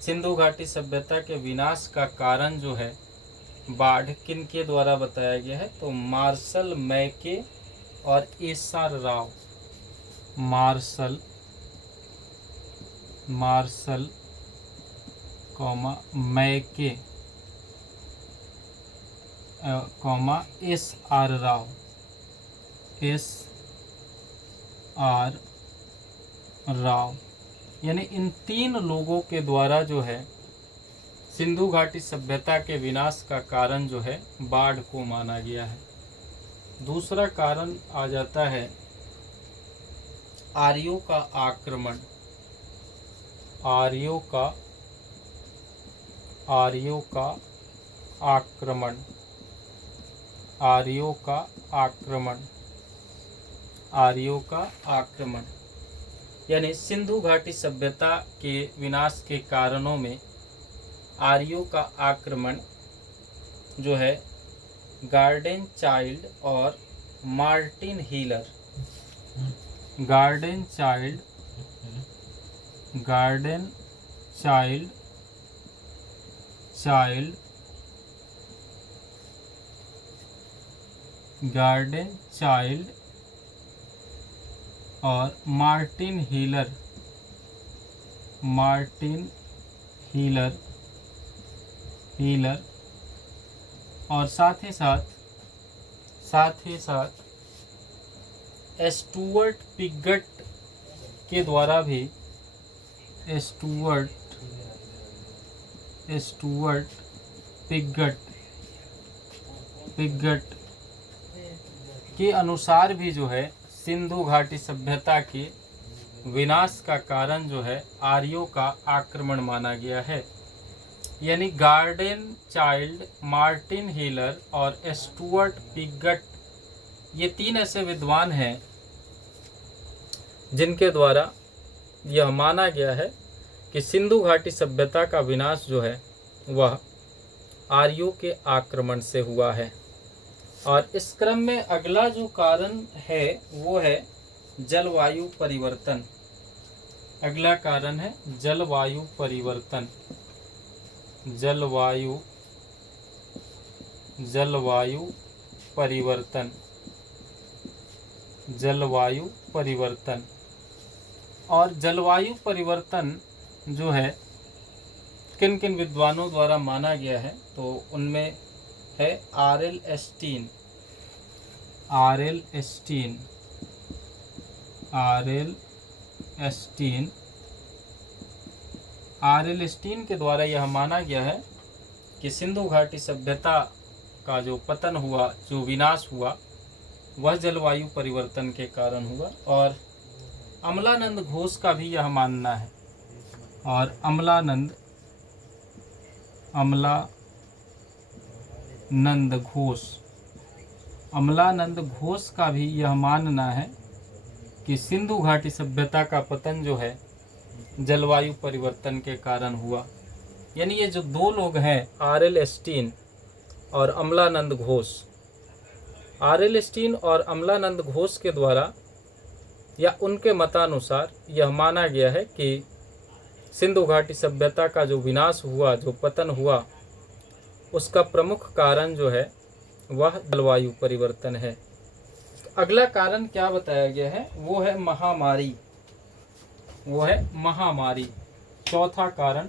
सिंधु घाटी सभ्यता के विनाश का कारण जो है बाढ़ किन के द्वारा बताया गया है, तो मार्शल मैके और एसआर राव। मार्शल मैके एसआर राव, यानी इन तीन लोगों के द्वारा जो है सिंधु घाटी सभ्यता के विनाश का कारण जो है बाढ़ को माना गया है। दूसरा कारण आ जाता है आर्यों का आक्रमण। आर्यों का आक्रमण, यानी सिंधु घाटी सभ्यता के विनाश के कारणों में आर्यों का आक्रमण जो है गार्डन चाइल्ड और मार्टिन हीलर। गार्डन चाइल्ड और मार्टिन हीलर और साथ ही साथ स्टुअर्ट पिगट के द्वारा भी स्टुअर्ट पिगट के अनुसार भी जो है सिंधु घाटी सभ्यता के विनाश का कारण जो है आर्यों का आक्रमण माना गया है। यानी गार्डन चाइल्ड, मार्टिन हीलर और स्टुअर्ट पिगट, ये 3 ऐसे विद्वान हैं जिनके द्वारा यह माना गया है कि सिंधु घाटी सभ्यता का विनाश जो है वह आर्यों के आक्रमण से हुआ है। और इस क्रम में अगला जो कारण है वो है जलवायु परिवर्तन। अगला कारण है जलवायु परिवर्तन। जलवायु परिवर्तन। जलवायु परिवर्तन। और जलवायु परिवर्तन जो है किन किन विद्वानों द्वारा माना गया है, तो उनमें है आर.एल. एस्टीन। आर.एल. एस्टीन के द्वारा यह माना गया है कि सिंधु घाटी सभ्यता का जो पतन हुआ, जो विनाश हुआ, वह जलवायु परिवर्तन के कारण हुआ। और अमलानंद घोष का भी यह मानना है। और अमलानंद घोष का भी यह मानना है कि सिंधु घाटी सभ्यता का पतन जो है जलवायु परिवर्तन के कारण हुआ। यानी ये जो 2 लोग हैं, आर.एल. एस्टीन और अमलानंद घोष, आर.एल. एस्टीन और अमलानंद घोष के द्वारा या उनके मतानुसार यह माना गया है कि सिंधु घाटी सभ्यता का जो विनाश हुआ, जो पतन हुआ, उसका प्रमुख कारण जो है वह जलवायु परिवर्तन है। तो अगला कारण क्या बताया गया है, वो है महामारी। चौथा कारण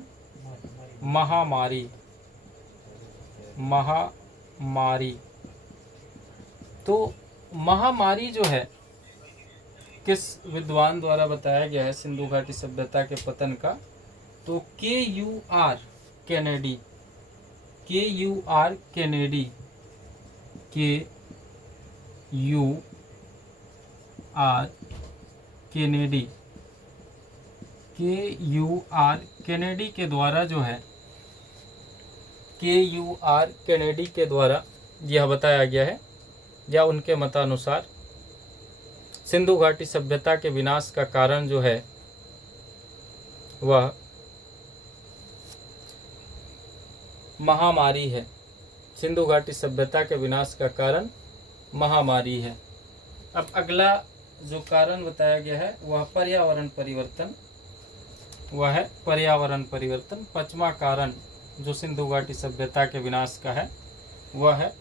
महामारी। तो महामारी जो है किस विद्वान द्वारा बताया गया है सिंधु घाटी सभ्यता के पतन का, तो K.U.R. केनेडी के द्वारा जो है, K.U.R. केनेडी के द्वारा यह बताया गया है, या उनके मतानुसार सिंधु घाटी सभ्यता के विनाश का कारण जो है वह महामारी है। सिंधु घाटी सभ्यता के विनाश का कारण महामारी है। अब अगला जो कारण बताया गया है वह पर्यावरण परिवर्तन। 5वां कारण जो सिंधु घाटी सभ्यता के विनाश का है वह है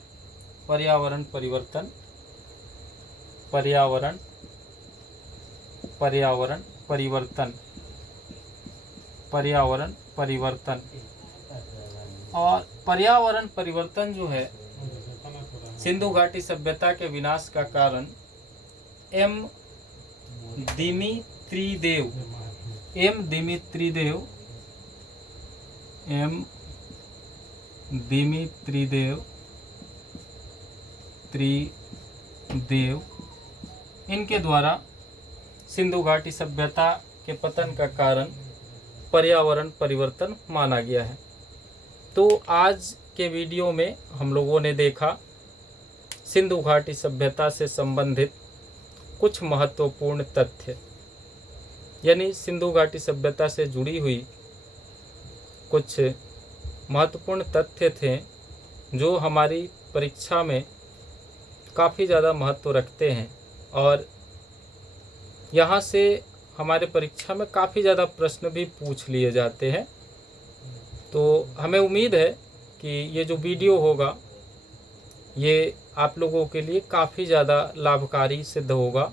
पर्यावरण परिवर्तन। और पर्यावरण परिवर्तन जो है सिंधु घाटी सभ्यता के विनाश का कारण एम दिमित्रिदेव इनके द्वारा सिंधु घाटी सभ्यता के पतन का कारण पर्यावरण परिवर्तन माना गया है। तो आज के वीडियो में हम लोगों ने देखा सिंधु घाटी सभ्यता से संबंधित कुछ महत्वपूर्ण तथ्य, यानी सिंधु घाटी सभ्यता से जुड़ी हुई कुछ महत्वपूर्ण तथ्य थे जो हमारी परीक्षा में काफ़ी ज़्यादा महत्व रखते हैं। और यहाँ से हमारे परीक्षा में काफ़ी ज़्यादा प्रश्न भी पूछ लिए जाते हैं। तो हमें उम्मीद है कि ये जो वीडियो होगा ये आप लोगों के लिए काफ़ी ज़्यादा लाभकारी सिद्ध होगा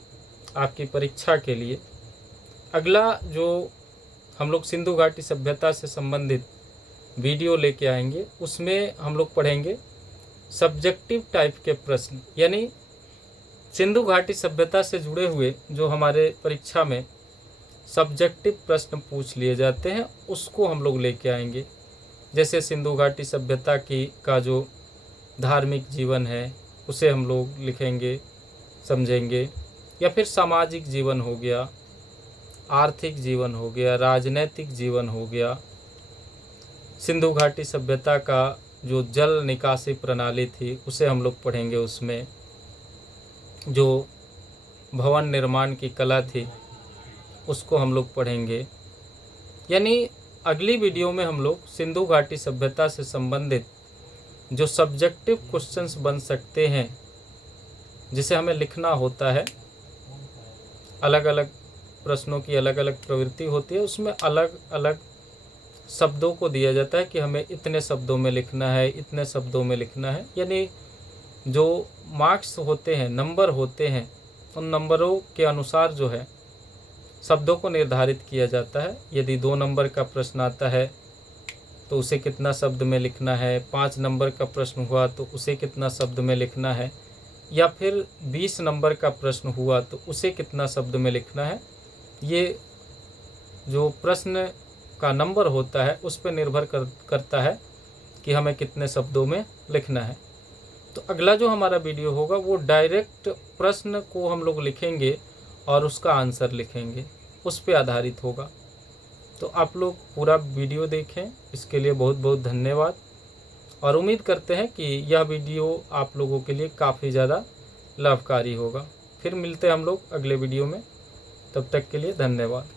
आपकी परीक्षा के लिए। अगला जो हम लोग सिंधु घाटी सभ्यता से संबंधित वीडियो लेके आएंगे उसमें हम लोग पढ़ेंगे सब्जेक्टिव टाइप के प्रश्न, यानी सिंधु घाटी सभ्यता से जुड़े हुए जो हमारे परीक्षा में सब्जेक्टिव प्रश्न पूछ लिए जाते हैं उसको हम लोग लेके आएंगे। जैसे सिंधु घाटी सभ्यता का जो धार्मिक जीवन है उसे हम लोग लिखेंगे, समझेंगे, या फिर सामाजिक जीवन हो गया, आर्थिक जीवन हो गया, राजनैतिक जीवन हो गया, सिंधु घाटी सभ्यता का जो जल निकासी प्रणाली थी उसे हम लोग पढ़ेंगे, उसमें जो भवन निर्माण की कला थी उसको हम लोग पढ़ेंगे। यानी अगली वीडियो में हम लोग सिंधु घाटी सभ्यता से संबंधित जो सब्जेक्टिव क्वेश्चंस बन सकते हैं, जिसे हमें लिखना होता है, अलग अलग प्रश्नों की अलग अलग प्रवृत्ति होती है, उसमें अलग अलग शब्दों को दिया जाता है कि हमें इतने शब्दों में लिखना है, इतने शब्दों में लिखना है। यानी जो मार्क्स होते हैं, नंबर होते हैं, उन नंबरों के अनुसार जो है शब्दों को निर्धारित किया जाता है। यदि 2 नंबर का प्रश्न आता है तो उसे कितना शब्द में लिखना है, 5 नंबर का प्रश्न हुआ तो उसे कितना शब्द में लिखना है, या फिर 20 नंबर का प्रश्न हुआ तो उसे कितना शब्द में लिखना है। ये जो प्रश्न का नंबर होता है उस पर निर्भर करता है कि हमें कितने शब्दों में लिखना है। तो अगला जो हमारा वीडियो होगा वो डायरेक्ट प्रश्न को हम लोग लिखेंगे और उसका आंसर लिखेंगे, उस पे आधारित होगा। तो आप लोग पूरा वीडियो देखें, इसके लिए बहुत बहुत धन्यवाद, और उम्मीद करते हैं कि यह वीडियो आप लोगों के लिए काफ़ी ज़्यादा लाभकारी होगा। फिर मिलते हैं हम लोग अगले वीडियो में, तब तक के लिए धन्यवाद।